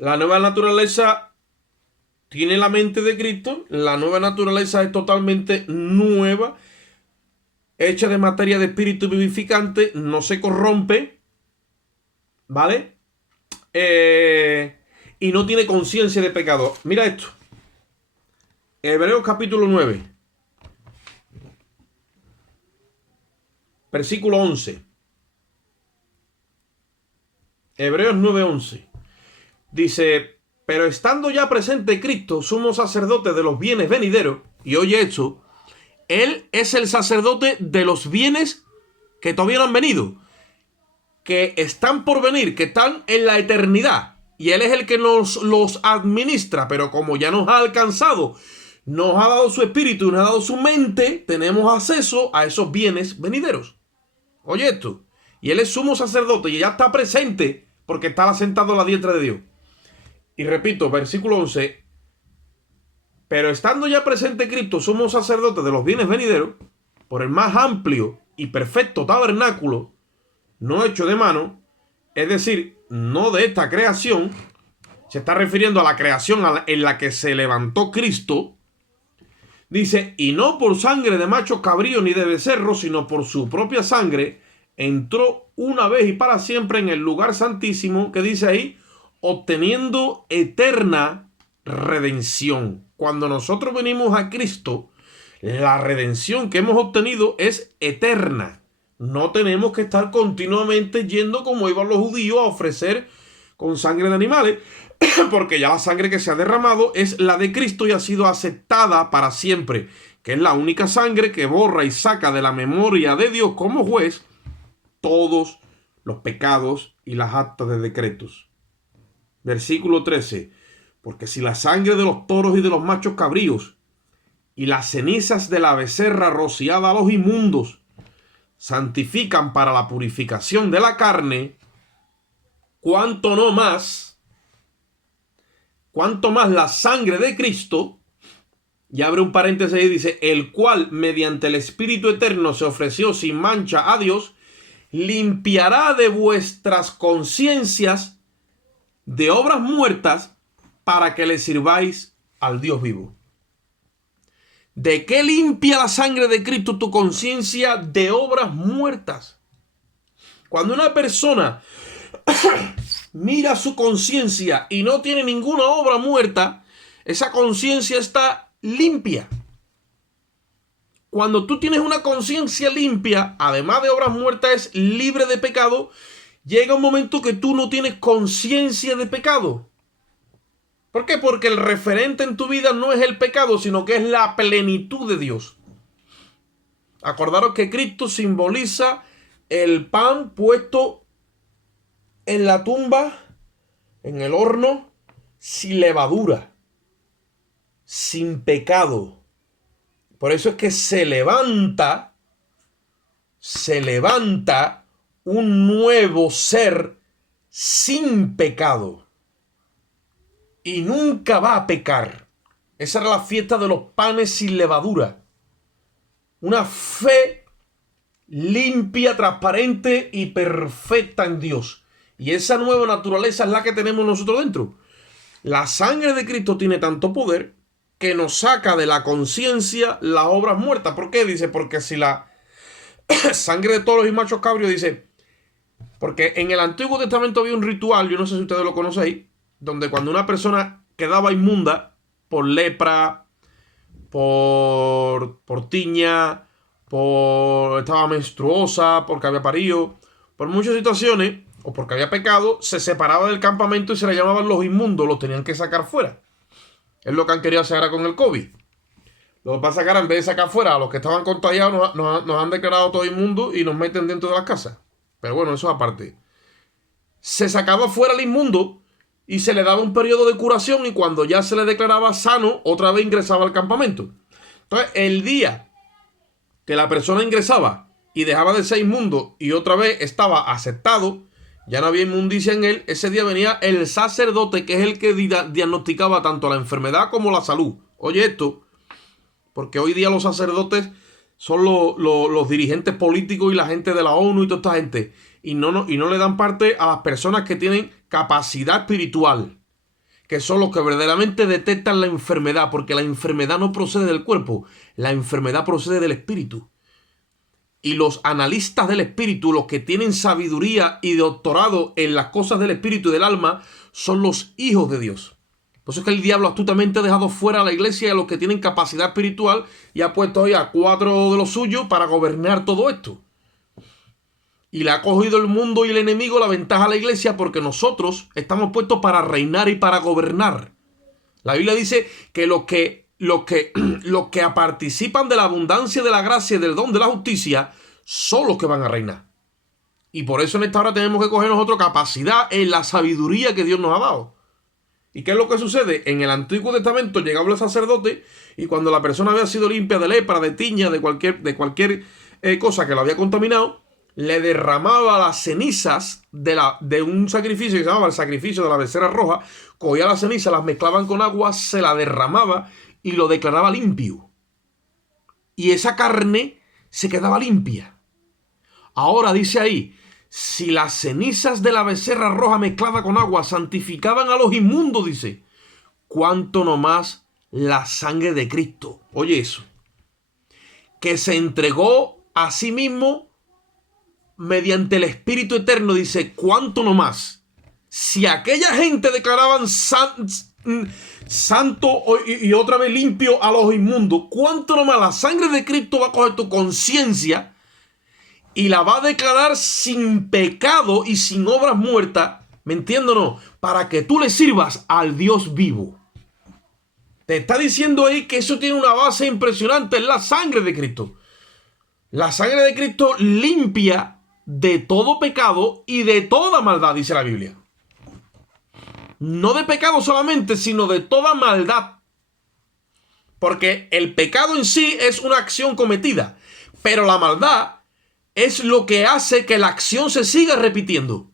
La nueva naturaleza tiene la mente de Cristo. La nueva naturaleza es totalmente nueva, hecha de materia de espíritu vivificante, no se corrompe, ¿vale? Y no tiene conciencia de pecado. Mira esto. Hebreos capítulo 9, versículo 11. Hebreos 9:11. Dice, pero estando ya presente Cristo, sumo sacerdote de los bienes venideros, y oye esto, Él es el sacerdote de los bienes que todavía no han venido, que están por venir, que están en la eternidad, y Él es el que nos los administra, pero como ya nos ha alcanzado, nos ha dado su espíritu, nos ha dado su mente, tenemos acceso a esos bienes venideros. Oye esto, y Él es sumo sacerdote y ya está presente porque está sentado a la diestra de Dios. Y repito, versículo 11. Pero estando ya presente Cristo, somos sacerdotes de los bienes venideros, por el más amplio y perfecto tabernáculo, no hecho de mano, es decir, no de esta creación, se está refiriendo a la creación en la que se levantó Cristo, dice, y no por sangre de machos cabríos ni de becerros, sino por su propia sangre, entró una vez y para siempre en el lugar santísimo, que dice ahí, obteniendo eterna redención. Cuando nosotros venimos a Cristo, la redención que hemos obtenido es eterna. No tenemos que estar continuamente yendo como iban los judíos a ofrecer con sangre de animales, porque ya la sangre que se ha derramado es la de Cristo y ha sido aceptada para siempre, que es la única sangre que borra y saca de la memoria de Dios como juez todos los pecados y las actas de decretos. Versículo 13. Porque si la sangre de los toros y de los machos cabríos y las cenizas de la becerra rociada a los inmundos santifican para la purificación de la carne, cuánto más la sangre de Cristo, y abre un paréntesis y dice, el cual mediante el Espíritu Eterno se ofreció sin mancha a Dios, limpiará de vuestras conciencias de obras muertas para que le sirváis al Dios vivo. ¿De qué limpia la sangre de Cristo tu conciencia? De obras muertas. Cuando una persona mira su conciencia y no tiene ninguna obra muerta, esa conciencia está limpia. Cuando tú tienes una conciencia limpia, además de obras muertas, es libre de pecado, llega un momento que tú no tienes conciencia de pecado. ¿Por qué? Porque el referente en tu vida no es el pecado, sino que es la plenitud de Dios. Acordaros que Cristo simboliza el pan puesto en la tumba, en el horno, sin levadura, sin pecado. Por eso es que se levanta un nuevo ser sin pecado. Y nunca va a pecar. Esa era la fiesta de los panes sin levadura. Una fe limpia, transparente y perfecta en Dios. Y esa nueva naturaleza es la que tenemos nosotros dentro. La sangre de Cristo tiene tanto poder que nos saca de la conciencia las obras muertas. ¿Por qué? Dice, porque si la sangre de toros y machos cabríos, dice, porque en el Antiguo Testamento había un ritual, yo no sé si ustedes lo conocéis, donde cuando una persona quedaba inmunda por lepra, por tiña, estaba menstruosa, porque había parido, por muchas situaciones, o porque había pecado, se separaba del campamento y se le llamaban los inmundos, los tenían que sacar fuera. Es lo que han querido hacer ahora con el COVID. Lo que pasa es que ahora en vez de sacar fuera a los que estaban contagiados, nos han declarado todos inmundos y nos meten dentro de las casas. Pero bueno, eso es aparte. se sacaba fuera al inmundo y se le daba un periodo de curación, y cuando ya se le declaraba sano, otra vez ingresaba al campamento. Entonces, el día que la persona ingresaba y dejaba de ser inmundo y otra vez estaba aceptado, ya no había inmundicia en él, ese día venía el sacerdote, que es el que diagnosticaba tanto la enfermedad como la salud. Oye esto, porque hoy día los sacerdotes son los dirigentes políticos y la gente de la ONU y toda esta gente, y no le dan parte a las personas que tienen capacidad espiritual, que son los que verdaderamente detectan la enfermedad, porque la enfermedad no procede del cuerpo, la enfermedad procede del espíritu. Y los analistas del espíritu, los que tienen sabiduría y doctorado en las cosas del espíritu y del alma, son los hijos de Dios. Por eso es que el diablo astutamente ha dejado fuera a la iglesia y a los que tienen capacidad espiritual, y ha puesto hoy a 4 de los suyos para gobernar todo esto. Y le ha cogido el mundo y el enemigo la ventaja a la iglesia, porque nosotros estamos puestos para reinar y para gobernar. La Biblia dice que los que participan de la abundancia de la gracia y del don de la justicia son los que van a reinar. Y por eso en esta hora tenemos que coger nosotros capacidad en la sabiduría que Dios nos ha dado. ¿Y qué es lo que sucede? En el Antiguo Testamento llegaba el sacerdote, y cuando la persona había sido limpia de lepra, de tiña, de cualquier cosa que lo había contaminado, le derramaba las cenizas de un sacrificio que se llamaba el sacrificio de la becerra roja. Cogía las cenizas, las mezclaban con agua, se la derramaba y lo declaraba limpio. Y esa carne se quedaba limpia. Ahora dice ahí, si las cenizas de la becerra roja mezclada con agua santificaban a los inmundos, dice, cuánto no más la sangre de Cristo. Oye eso. Que se entregó a sí mismo mediante el Espíritu Eterno, dice, cuánto no más. Si aquella gente declaraban santo y otra vez limpio a los inmundos, cuánto no más la sangre de Cristo va a coger tu conciencia y la va a declarar sin pecado y sin obras muertas, ¿me entiendes o no? Para que tú le sirvas al Dios vivo. Te está diciendo ahí que eso tiene una base impresionante, en la sangre de Cristo. La sangre de Cristo limpia de todo pecado y de toda maldad, dice la Biblia. No de pecado solamente, sino de toda maldad. Porque el pecado en sí es una acción cometida, pero la maldad es lo que hace que la acción se siga repitiendo.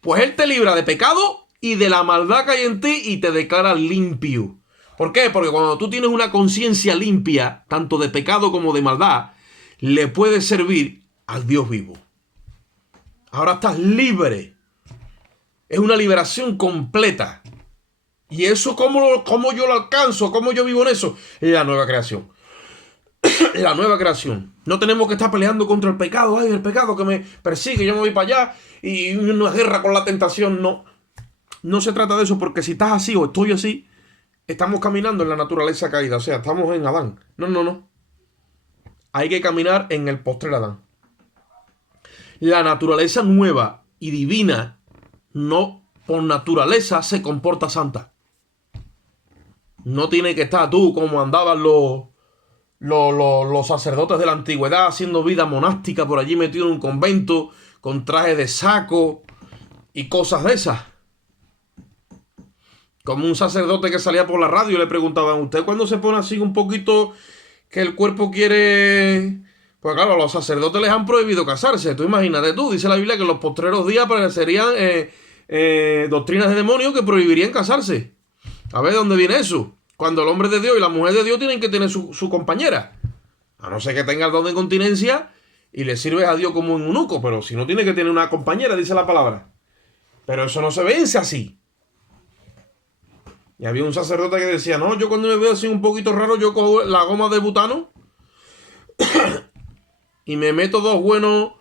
Pues Él te libra de pecado y de la maldad que hay en ti y te declara limpio. ¿Por qué? Porque cuando tú tienes una conciencia limpia, tanto de pecado como de maldad, le puedes servir al Dios vivo. Ahora estás libre. Es una liberación completa. ¿Y eso cómo yo lo alcanzo? ¿Cómo yo vivo en eso? La nueva creación. La nueva creación. No tenemos que estar peleando contra el pecado. Ay, el pecado que me persigue, yo me voy para allá. Y una guerra con la tentación. No. No se trata de eso, porque si estás así o estoy así, estamos caminando en la naturaleza caída. O sea, estamos en Adán. No. Hay que caminar en el postrer Adán. La naturaleza nueva y divina, no por naturaleza se comporta santa. No tiene que estar tú como andaban los sacerdotes de la antigüedad haciendo vida monástica por allí metido en un convento con traje de saco y cosas de esas. Como un sacerdote que salía por la radio y le preguntaban, ¿usted cuándo se pone así un poquito que el cuerpo quiere...? Pues claro, a los sacerdotes les han prohibido casarse. Tú imagínate tú, dice la Biblia que en los postreros días aparecerían doctrinas de demonios que prohibirían casarse. A ver, ¿de dónde viene eso? Cuando el hombre de Dios y la mujer de Dios tienen que tener su compañera. A no ser que tenga el don de incontinencia y le sirves a Dios como un eunuco, pero si no tiene que tener una compañera, dice la palabra. Pero eso no se vence así. Y había un sacerdote que decía, no, yo cuando me veo así un poquito raro, yo cojo la goma de butano y me meto dos buenos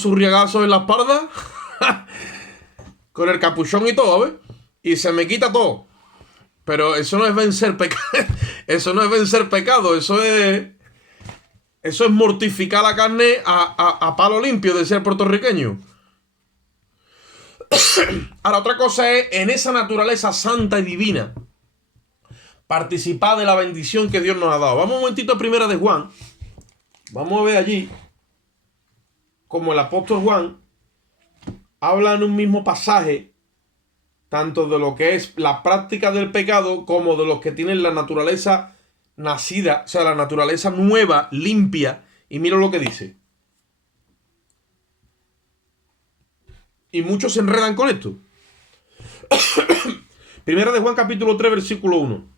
zurriagazos en la espalda con el capuchón y todo, ¿ves? Y se me quita todo. Pero eso no es vencer pecado. Eso no es vencer pecado. Eso es mortificar la carne a palo limpio, decía el puertorriqueño. Ahora, otra cosa es, en esa naturaleza santa y divina, participar de la bendición que Dios nos ha dado. Vamos un momentito a Primera de Juan. Vamos a ver allí como el apóstol Juan habla en un mismo pasaje tanto de lo que es la práctica del pecado como de los que tienen la naturaleza nacida, o sea, la naturaleza nueva, limpia. Y mira lo que dice. Y muchos se enredan con esto. Primera de Juan capítulo 3 versículo 1.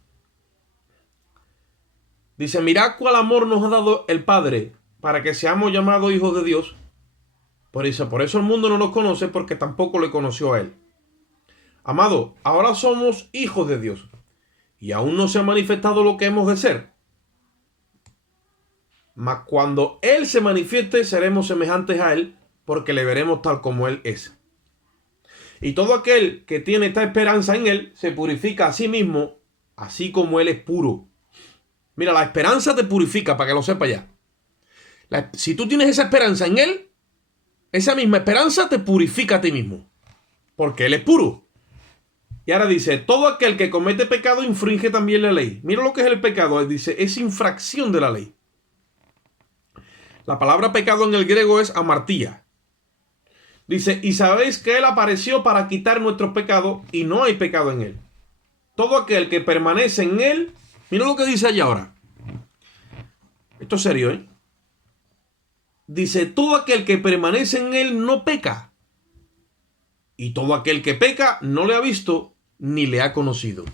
Dice, mirad cuál amor nos ha dado el Padre para que seamos llamados hijos de Dios. Por eso el mundo no nos conoce, porque tampoco le conoció a Él. Amado, ahora somos hijos de Dios y aún no se ha manifestado lo que hemos de ser. Mas cuando Él se manifieste, seremos semejantes a Él, porque le veremos tal como Él es. Y todo aquel que tiene esta esperanza en Él se purifica a sí mismo, así como Él es puro. Mira, la esperanza te purifica, para que lo sepa ya. Si tú tienes esa esperanza en Él, esa misma esperanza te purifica a ti mismo, porque Él es puro. Y ahora dice, todo aquel que comete pecado infringe también la ley. Mira lo que es el pecado. Él dice, es infracción de la ley. La palabra pecado en el griego es amartía. Dice, y sabéis que Él apareció para quitar nuestros pecados y no hay pecado en Él. Todo aquel que permanece en Él, mira lo que dice allá ahora. Esto es serio, ¿eh? Dice, todo aquel que permanece en Él no peca. Y todo aquel que peca no le ha visto ni le ha conocido.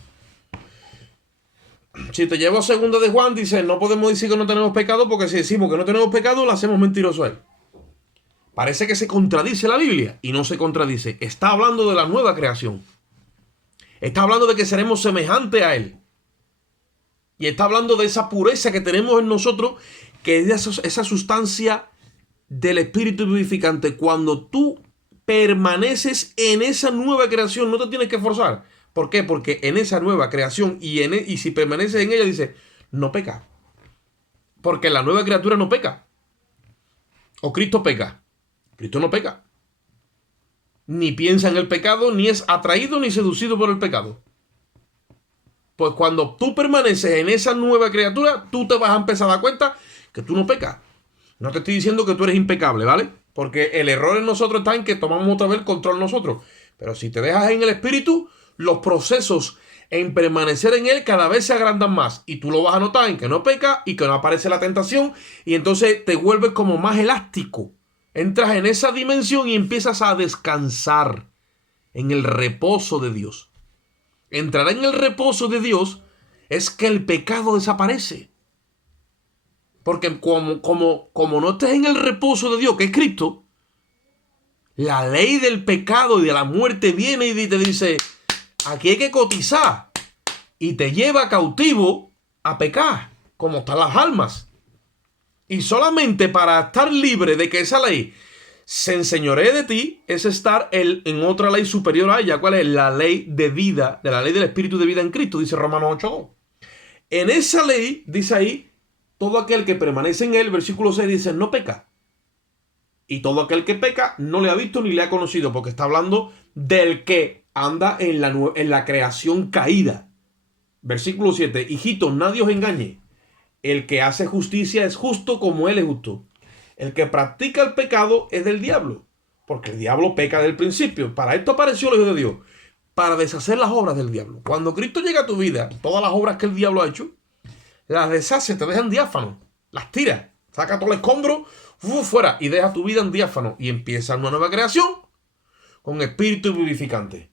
Si te llevo a 2 de Juan, dice, no podemos decir que no tenemos pecado, porque si decimos que no tenemos pecado, lo hacemos mentiroso a Él. Parece que se contradice la Biblia, y no se contradice. Está hablando de la nueva creación. Está hablando de que seremos semejantes a Él. Y está hablando de esa pureza que tenemos en nosotros, que es esa sustancia del Espíritu vivificante. Cuando tú permaneces en esa nueva creación, no te tienes que forzar. ¿Por qué? Porque en esa nueva creación y si permaneces en ella, dice, no peca. Porque la nueva criatura no peca. O Cristo peca. Cristo no peca. Ni piensa en el pecado, ni es atraído ni seducido por el pecado. Pues cuando tú permaneces en esa nueva criatura, tú te vas a empezar a dar cuenta que tú no pecas. No te estoy diciendo que tú eres impecable, ¿vale? Porque el error en nosotros está en que tomamos otra vez el control nosotros. Pero si te dejas en el Espíritu, los procesos en permanecer en Él cada vez se agrandan más. Y tú lo vas a notar en que no peca y que no aparece la tentación. Y entonces te vuelves como más elástico. Entras en esa dimensión y empiezas a descansar en el reposo de Dios. Entrar en el reposo de Dios es que el pecado desaparece. Porque como no estés en el reposo de Dios, que es Cristo, la ley del pecado y de la muerte viene y te dice, aquí hay que cotizar. Y te lleva cautivo a pecar, como están las almas. Y solamente para estar libre de que esa ley se enseñoree de ti, es estar en otra ley superior a ella. ¿Cuál es? La ley de vida, de la ley del Espíritu de vida en Cristo, dice Romanos 8:2. En esa ley, dice ahí, todo aquel que permanece en Él, versículo 6 dice, no peca. Y todo aquel que peca no le ha visto ni le ha conocido, porque está hablando del que anda en la creación caída. Versículo 7, hijitos, nadie os engañe. El que hace justicia es justo como Él es justo. El que practica el pecado es del diablo, porque el diablo peca del principio. Para esto apareció el Hijo de Dios, para deshacer las obras del diablo. Cuando Cristo llega a tu vida, todas las obras que el diablo ha hecho, las deshace, te dejan diáfano, las tira, saca todo el escombro, fuera, y deja tu vida en diáfano. Y empieza una nueva creación con espíritu vivificante.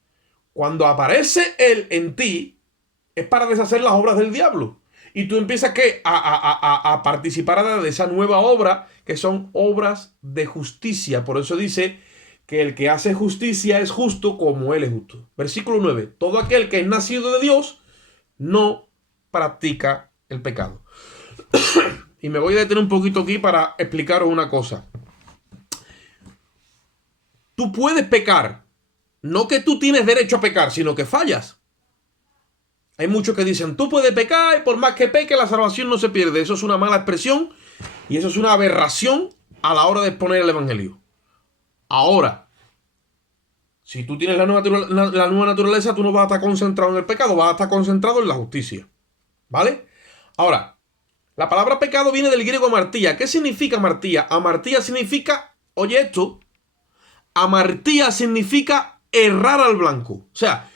Cuando aparece Él en ti, es para deshacer las obras del diablo. Y tú empiezas a participar de esa nueva obra, que son obras de justicia. Por eso dice que el que hace justicia es justo como Él es justo. Versículo 9. Todo aquel que es nacido de Dios no practica el pecado. Y me voy a detener un poquito aquí para explicaros una cosa. Tú puedes pecar. No que tú tienes derecho a pecar, sino que fallas. Hay muchos que dicen, tú puedes pecar y por más que peque la salvación no se pierde. Eso es una mala expresión y eso es una aberración a la hora de exponer el evangelio. Ahora, si tú tienes la nueva naturaleza, tú no vas a estar concentrado en el pecado, vas a estar concentrado en la justicia. ¿Vale? Ahora, la palabra pecado viene del griego amartía. ¿Qué significa amartía? Amartía significa, oye esto, Amartía significa errar al blanco. O sea,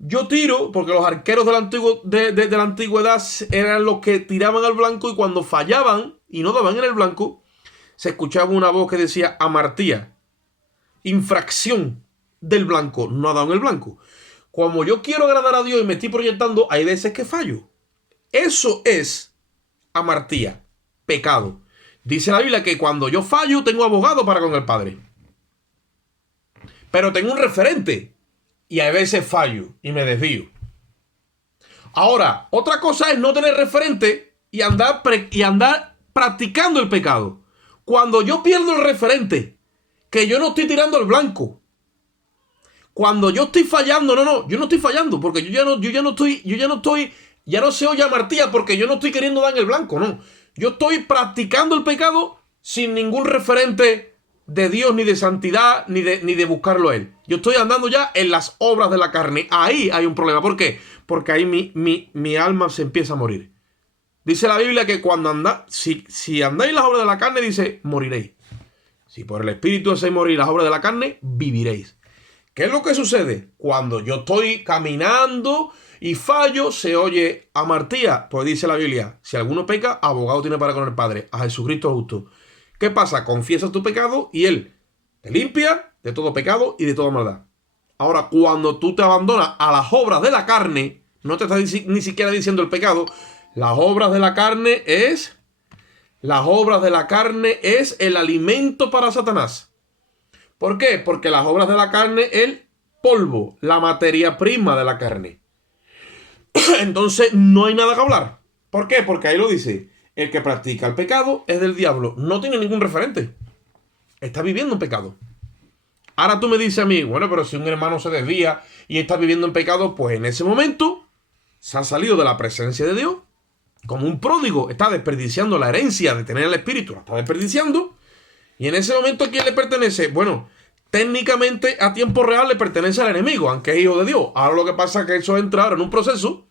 yo tiro, porque los arqueros de la antigüedad eran los que tiraban al blanco y cuando fallaban y no daban en el blanco, se escuchaba una voz que decía amartía, infracción del blanco, no ha dado en el blanco. Como yo quiero agradar a Dios y me estoy proyectando, hay veces que fallo. Eso es amartía, pecado. Dice la Biblia que cuando yo fallo tengo abogado para con el Padre. Pero tengo un referente y a veces fallo y me desvío. Ahora, otra cosa es no tener referente y andar practicando el pecado. Cuando yo pierdo el referente, que yo no estoy tirando al blanco. Cuando yo estoy fallando, yo no estoy fallando porque ya no se oye amartía porque yo no estoy queriendo dar en el blanco, no. Yo estoy practicando el pecado sin ningún referente de Dios, ni de santidad, ni de buscarlo a Él. Yo estoy andando ya en las obras de la carne. Ahí hay un problema. ¿Por qué? Porque ahí mi alma se empieza a morir. Dice la Biblia que cuando si andáis en las obras de la carne, dice, moriréis. Si por el Espíritu hacéis morir las obras de la carne, viviréis. ¿Qué es lo que sucede? Cuando yo estoy caminando y fallo, se oye amartía. Pues dice la Biblia, si alguno peca, abogado tiene para con el Padre, a Jesucristo justo. ¿Qué pasa? Confiesas tu pecado y Él te limpia de todo pecado y de toda maldad. Ahora, cuando tú te abandonas a las obras de la carne, no te está ni siquiera diciendo el pecado, las obras de la carne es el alimento para Satanás. ¿Por qué? Porque las obras de la carne es el polvo, la materia prima de la carne. Entonces no hay nada que hablar. ¿Por qué? Porque ahí lo dice, el que practica el pecado es del diablo. No tiene ningún referente. Está viviendo en pecado. Ahora tú me dices a mí, bueno, pero si un hermano se desvía y está viviendo en pecado, pues en ese momento se ha salido de la presencia de Dios. Como un pródigo, está desperdiciando la herencia de tener el Espíritu, la está desperdiciando. Y en ese momento, ¿a quién le pertenece? Bueno, técnicamente a tiempo real le pertenece al enemigo, aunque es hijo de Dios. Ahora lo que pasa es que eso entra ahora en un proceso,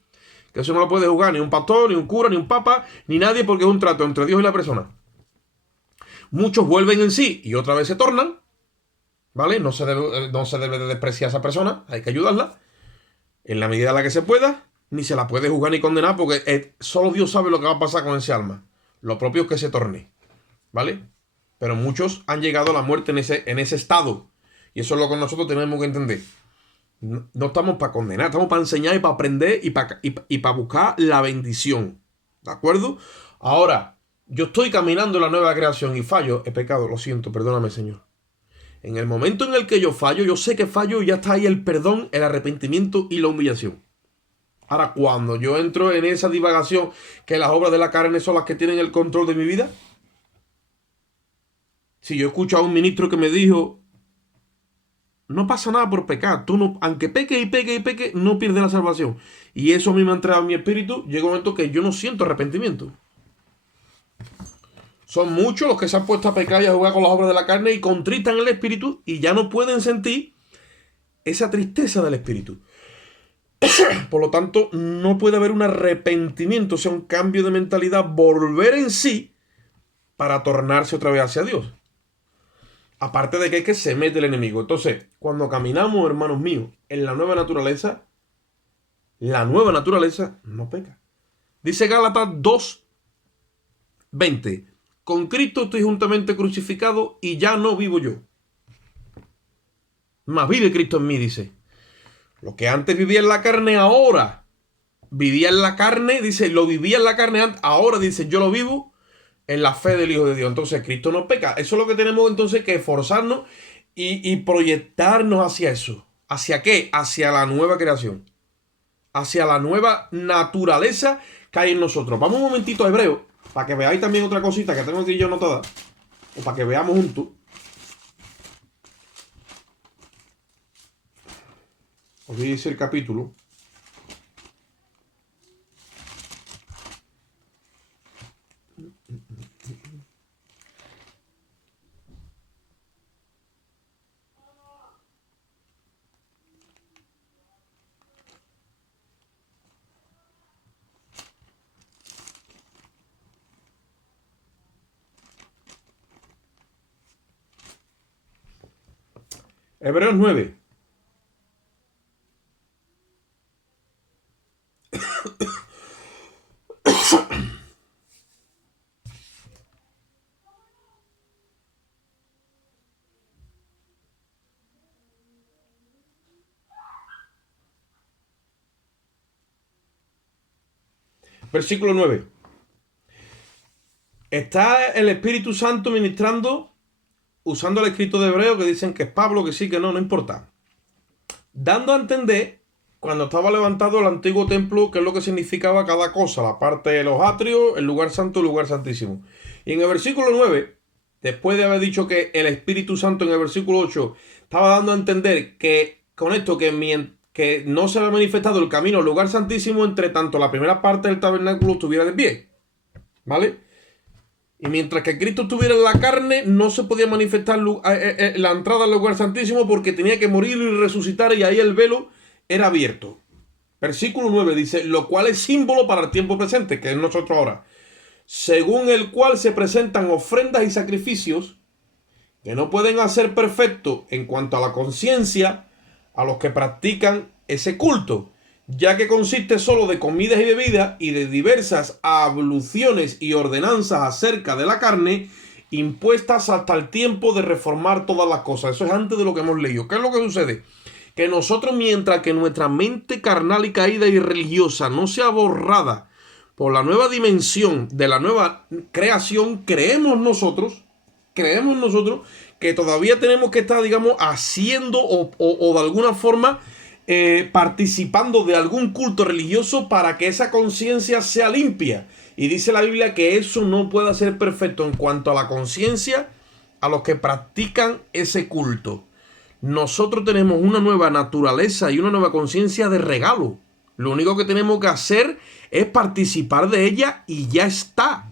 que eso no lo puede jugar ni un pastor, ni un cura, ni un papa, ni nadie, porque es un trato entre Dios y la persona. Muchos vuelven en sí y otra vez se tornan, ¿vale? No se debe de despreciar a esa persona, hay que ayudarla, en la medida en la que se pueda, ni se la puede juzgar ni condenar, porque solo Dios sabe lo que va a pasar con ese alma. Lo propio es que se torne, ¿vale? Pero muchos han llegado a la muerte en ese estado. Y eso es lo que nosotros tenemos que entender. No estamos para condenar, estamos para enseñar y para aprender y para buscar la bendición. ¿De acuerdo? Ahora, yo estoy caminando en la nueva creación y fallo, he pecado, lo siento, perdóname, Señor. En el momento en el que yo fallo, yo sé que fallo y ya está ahí el perdón, el arrepentimiento y la humillación. Ahora, cuando yo entro en esa divagación que las obras de la carne son las que tienen el control de mi vida, si yo escucho a un ministro que me dijo, no pasa nada por pecar, tú no, aunque peque y peque y peque, no pierdes la salvación. Y eso a mí me ha entrado en mi espíritu, llega un momento que yo no siento arrepentimiento. Son muchos los que se han puesto a pecar y a jugar con las obras de la carne y contristan el espíritu y ya no pueden sentir esa tristeza del espíritu. Por lo tanto, no puede haber un arrepentimiento, o sea, un cambio de mentalidad, volver en sí para tornarse otra vez hacia Dios. Aparte de que es que se mete el enemigo. Entonces, cuando caminamos, hermanos míos, en la nueva naturaleza no peca. Dice Gálatas 2:20. Con Cristo estoy juntamente crucificado y ya no vivo yo. Mas vive Cristo en mí, dice. Lo que antes vivía en la carne, ahora vivía en la carne, dice, lo vivía en la carne antes, ahora dice, yo lo vivo en la fe del Hijo de Dios. Entonces Cristo no peca. Eso es lo que tenemos entonces que esforzarnos y proyectarnos hacia eso. ¿Hacia qué? Hacia la nueva creación. Hacia la nueva naturaleza que hay en nosotros. Vamos un momentito a Hebreo, para que veáis también otra cosita que tengo aquí yo anotada, o para que veamos juntos. Os dice el capítulo. Hebreos 9. Versículo 9. Está el Espíritu Santo ministrando, usando el escrito de Hebreo, que dicen que es Pablo, que sí, que no importa. Dando a entender, cuando estaba levantado el antiguo templo, qué es lo que significaba cada cosa, la parte de los atrios, el lugar santo, el lugar santísimo. Y en el versículo 9, después de haber dicho que el Espíritu Santo en el versículo 8 estaba dando a entender que con esto que no se había manifestado el camino al lugar santísimo, entre tanto la primera parte del tabernáculo estuviera de pie, ¿vale? Y mientras que Cristo estuviera en la carne, no se podía manifestar la entrada al lugar santísimo, porque tenía que morir y resucitar, y ahí el velo era abierto. Versículo 9 dice, lo cual es símbolo para el tiempo presente, que es nosotros ahora, según el cual se presentan ofrendas y sacrificios que no pueden hacer perfecto en cuanto a la conciencia a los que practican ese culto, ya que consiste solo de comidas y bebidas y de diversas abluciones y ordenanzas acerca de la carne, impuestas hasta el tiempo de reformar todas las cosas. Eso es antes de lo que hemos leído. ¿Qué es lo que sucede? Que nosotros, mientras que nuestra mente carnal y caída y religiosa no sea borrada por la nueva dimensión de la nueva creación, creemos nosotros que todavía tenemos que estar, digamos, haciendo o de alguna forma participando de algún culto religioso para que esa conciencia sea limpia. Y dice la Biblia que eso no puede ser perfecto en cuanto a la conciencia a los que practican ese culto. Nosotros tenemos una nueva naturaleza y una nueva conciencia de regalo. Lo único que tenemos que hacer es participar de ella y ya está.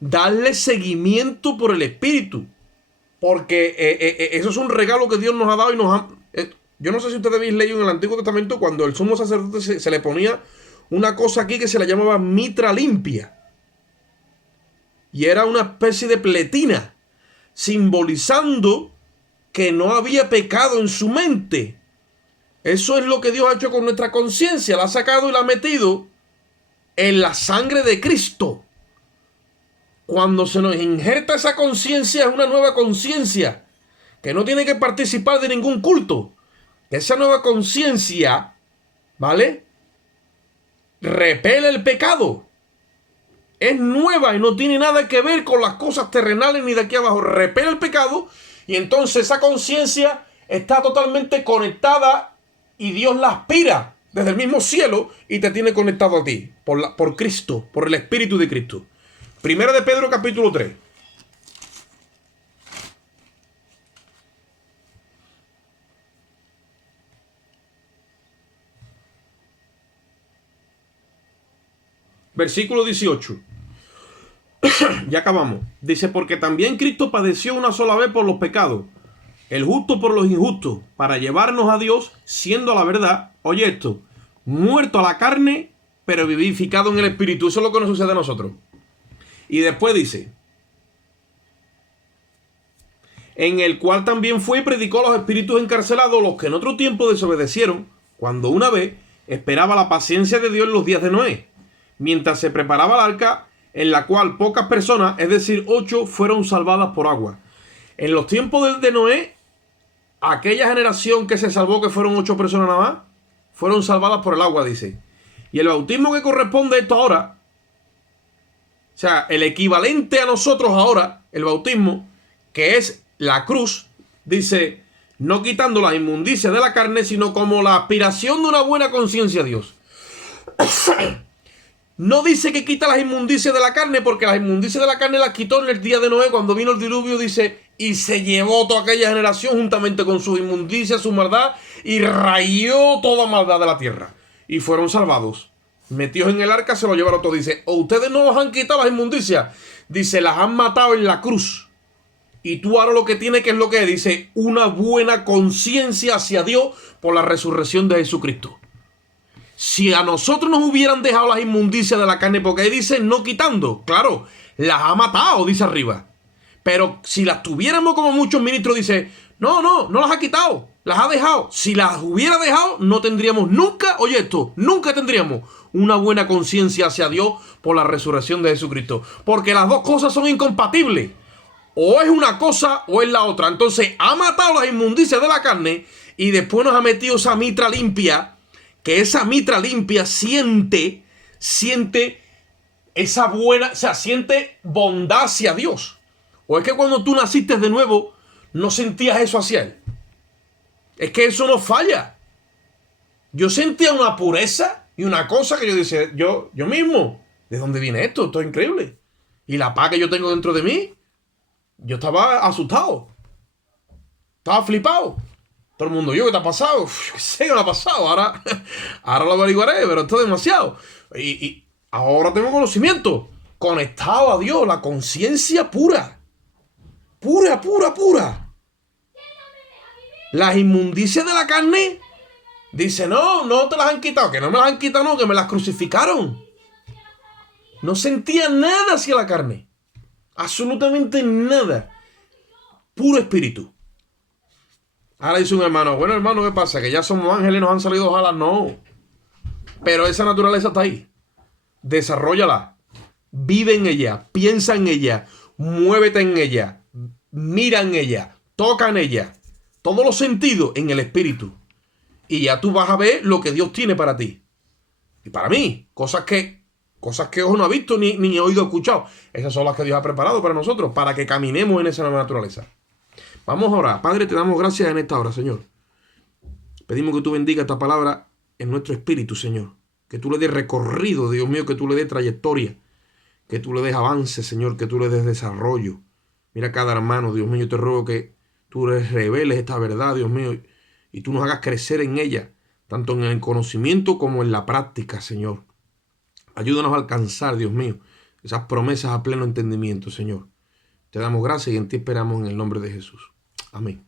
Darle seguimiento por el Espíritu. Porque eso es un regalo que Dios nos ha dado y nos ha... yo no sé si ustedes habéis leído en el Antiguo Testamento cuando el sumo sacerdote se le ponía una cosa aquí que se le llamaba mitra limpia. Y era una especie de pletina, simbolizando que no había pecado en su mente. Eso es lo que Dios ha hecho con nuestra conciencia. La ha sacado y la ha metido en la sangre de Cristo. Cuando se nos injerta esa conciencia, es una nueva conciencia que no tiene que participar de ningún culto. Esa nueva conciencia, ¿vale?, repele el pecado. Es nueva y no tiene nada que ver con las cosas terrenales ni de aquí abajo. Repele el pecado y entonces esa conciencia está totalmente conectada y Dios la aspira desde el mismo cielo y te tiene conectado a ti por Cristo, por el Espíritu de Cristo. Primera de Pedro, capítulo 3. Versículo 18. Ya acabamos. Dice, porque también Cristo padeció una sola vez por los pecados, el justo por los injustos, para llevarnos a Dios, siendo a la verdad, oye esto, muerto a la carne, pero vivificado en el Espíritu. Eso es lo que nos sucede a nosotros. Y después dice, en el cual también fue y predicó a los espíritus encarcelados, los que en otro tiempo desobedecieron, cuando una vez esperaba la paciencia de Dios en los días de Noé, mientras se preparaba el arca, en la cual pocas personas, es decir, 8, fueron salvadas por agua. En los tiempos de Noé, aquella generación que se salvó, que fueron 8 personas nada más, fueron salvadas por el agua, dice. Y el bautismo que corresponde a esto ahora, o sea, el equivalente a nosotros ahora, el bautismo, que es la cruz, dice, no quitando las inmundicias de la carne, sino como la aspiración de una buena conciencia a Dios. No dice que quita las inmundicias de la carne, porque las inmundicias de la carne las quitó en el día de Noé, cuando vino el diluvio, dice, y se llevó toda aquella generación juntamente con sus inmundicias, su maldad, y rayó toda maldad de la tierra. Y fueron salvados. Metidos en el arca, se lo llevaron todo. Dice, o ustedes no os han quitado las inmundicias. Dice, las han matado en la cruz. Y tú ahora lo que tienes, que es lo que es, dice, una buena conciencia hacia Dios por la resurrección de Jesucristo. Si a nosotros nos hubieran dejado las inmundicias de la carne, porque ahí dice no quitando, claro, las ha matado, dice arriba. Pero si las tuviéramos, como muchos ministros dicen, No las ha quitado, las ha dejado. Si las hubiera dejado, no tendríamos nunca, oye esto, nunca tendríamos una buena conciencia hacia Dios por la resurrección de Jesucristo. Porque las dos cosas son incompatibles. O es una cosa o es la otra. Entonces ha matado las inmundicias de la carne y después nos ha metido esa mitra limpia, que esa mitra limpia siente esa buena, o sea, siente bondad hacia Dios. O es que cuando tú naciste de nuevo, no sentías eso hacia Él. Es que eso no falla. Yo sentía una pureza y una cosa que yo decía, yo mismo, ¿de dónde viene esto? Esto es increíble. Y la paz que yo tengo dentro de mí, yo estaba asustado. Estaba flipado. Todo el mundo, ¿qué te ha pasado? Uf, ¿qué sé qué me ha pasado? Ahora lo averiguaré, pero esto es demasiado. Y ahora tengo conocimiento. Conectado a Dios, la conciencia pura. Pura. Las inmundicias de la carne, dice, no te las han quitado. Que no me las han quitado, no, que me las crucificaron. No sentía nada hacia la carne. Absolutamente nada. Puro espíritu. Ahora dice un hermano, bueno hermano, ¿qué pasa? Que ya somos ángeles, nos han salido alas. No. Pero esa naturaleza está ahí. Desarróllala. Vive en ella. Piensa en ella. Muévete en ella. Mira en ella. Toca en ella. Todos los sentidos en el espíritu. Y ya tú vas a ver lo que Dios tiene para ti. Y para mí. Cosas que ojo no ha visto ni oído escuchado. Esas son las que Dios ha preparado para nosotros. Para que caminemos en esa nueva naturaleza. Vamos a orar. Padre, te damos gracias en esta hora, Señor. Pedimos que tú bendigas esta palabra en nuestro espíritu, Señor. Que tú le des recorrido, Dios mío, que tú le des trayectoria. Que tú le des avance, Señor, que tú le des desarrollo. Mira cada hermano, Dios mío, yo te ruego que tú les reveles esta verdad, Dios mío, y tú nos hagas crecer en ella, tanto en el conocimiento como en la práctica, Señor. Ayúdanos a alcanzar, Dios mío, esas promesas a pleno entendimiento, Señor. Te damos gracias y en ti esperamos en el nombre de Jesús. Amén.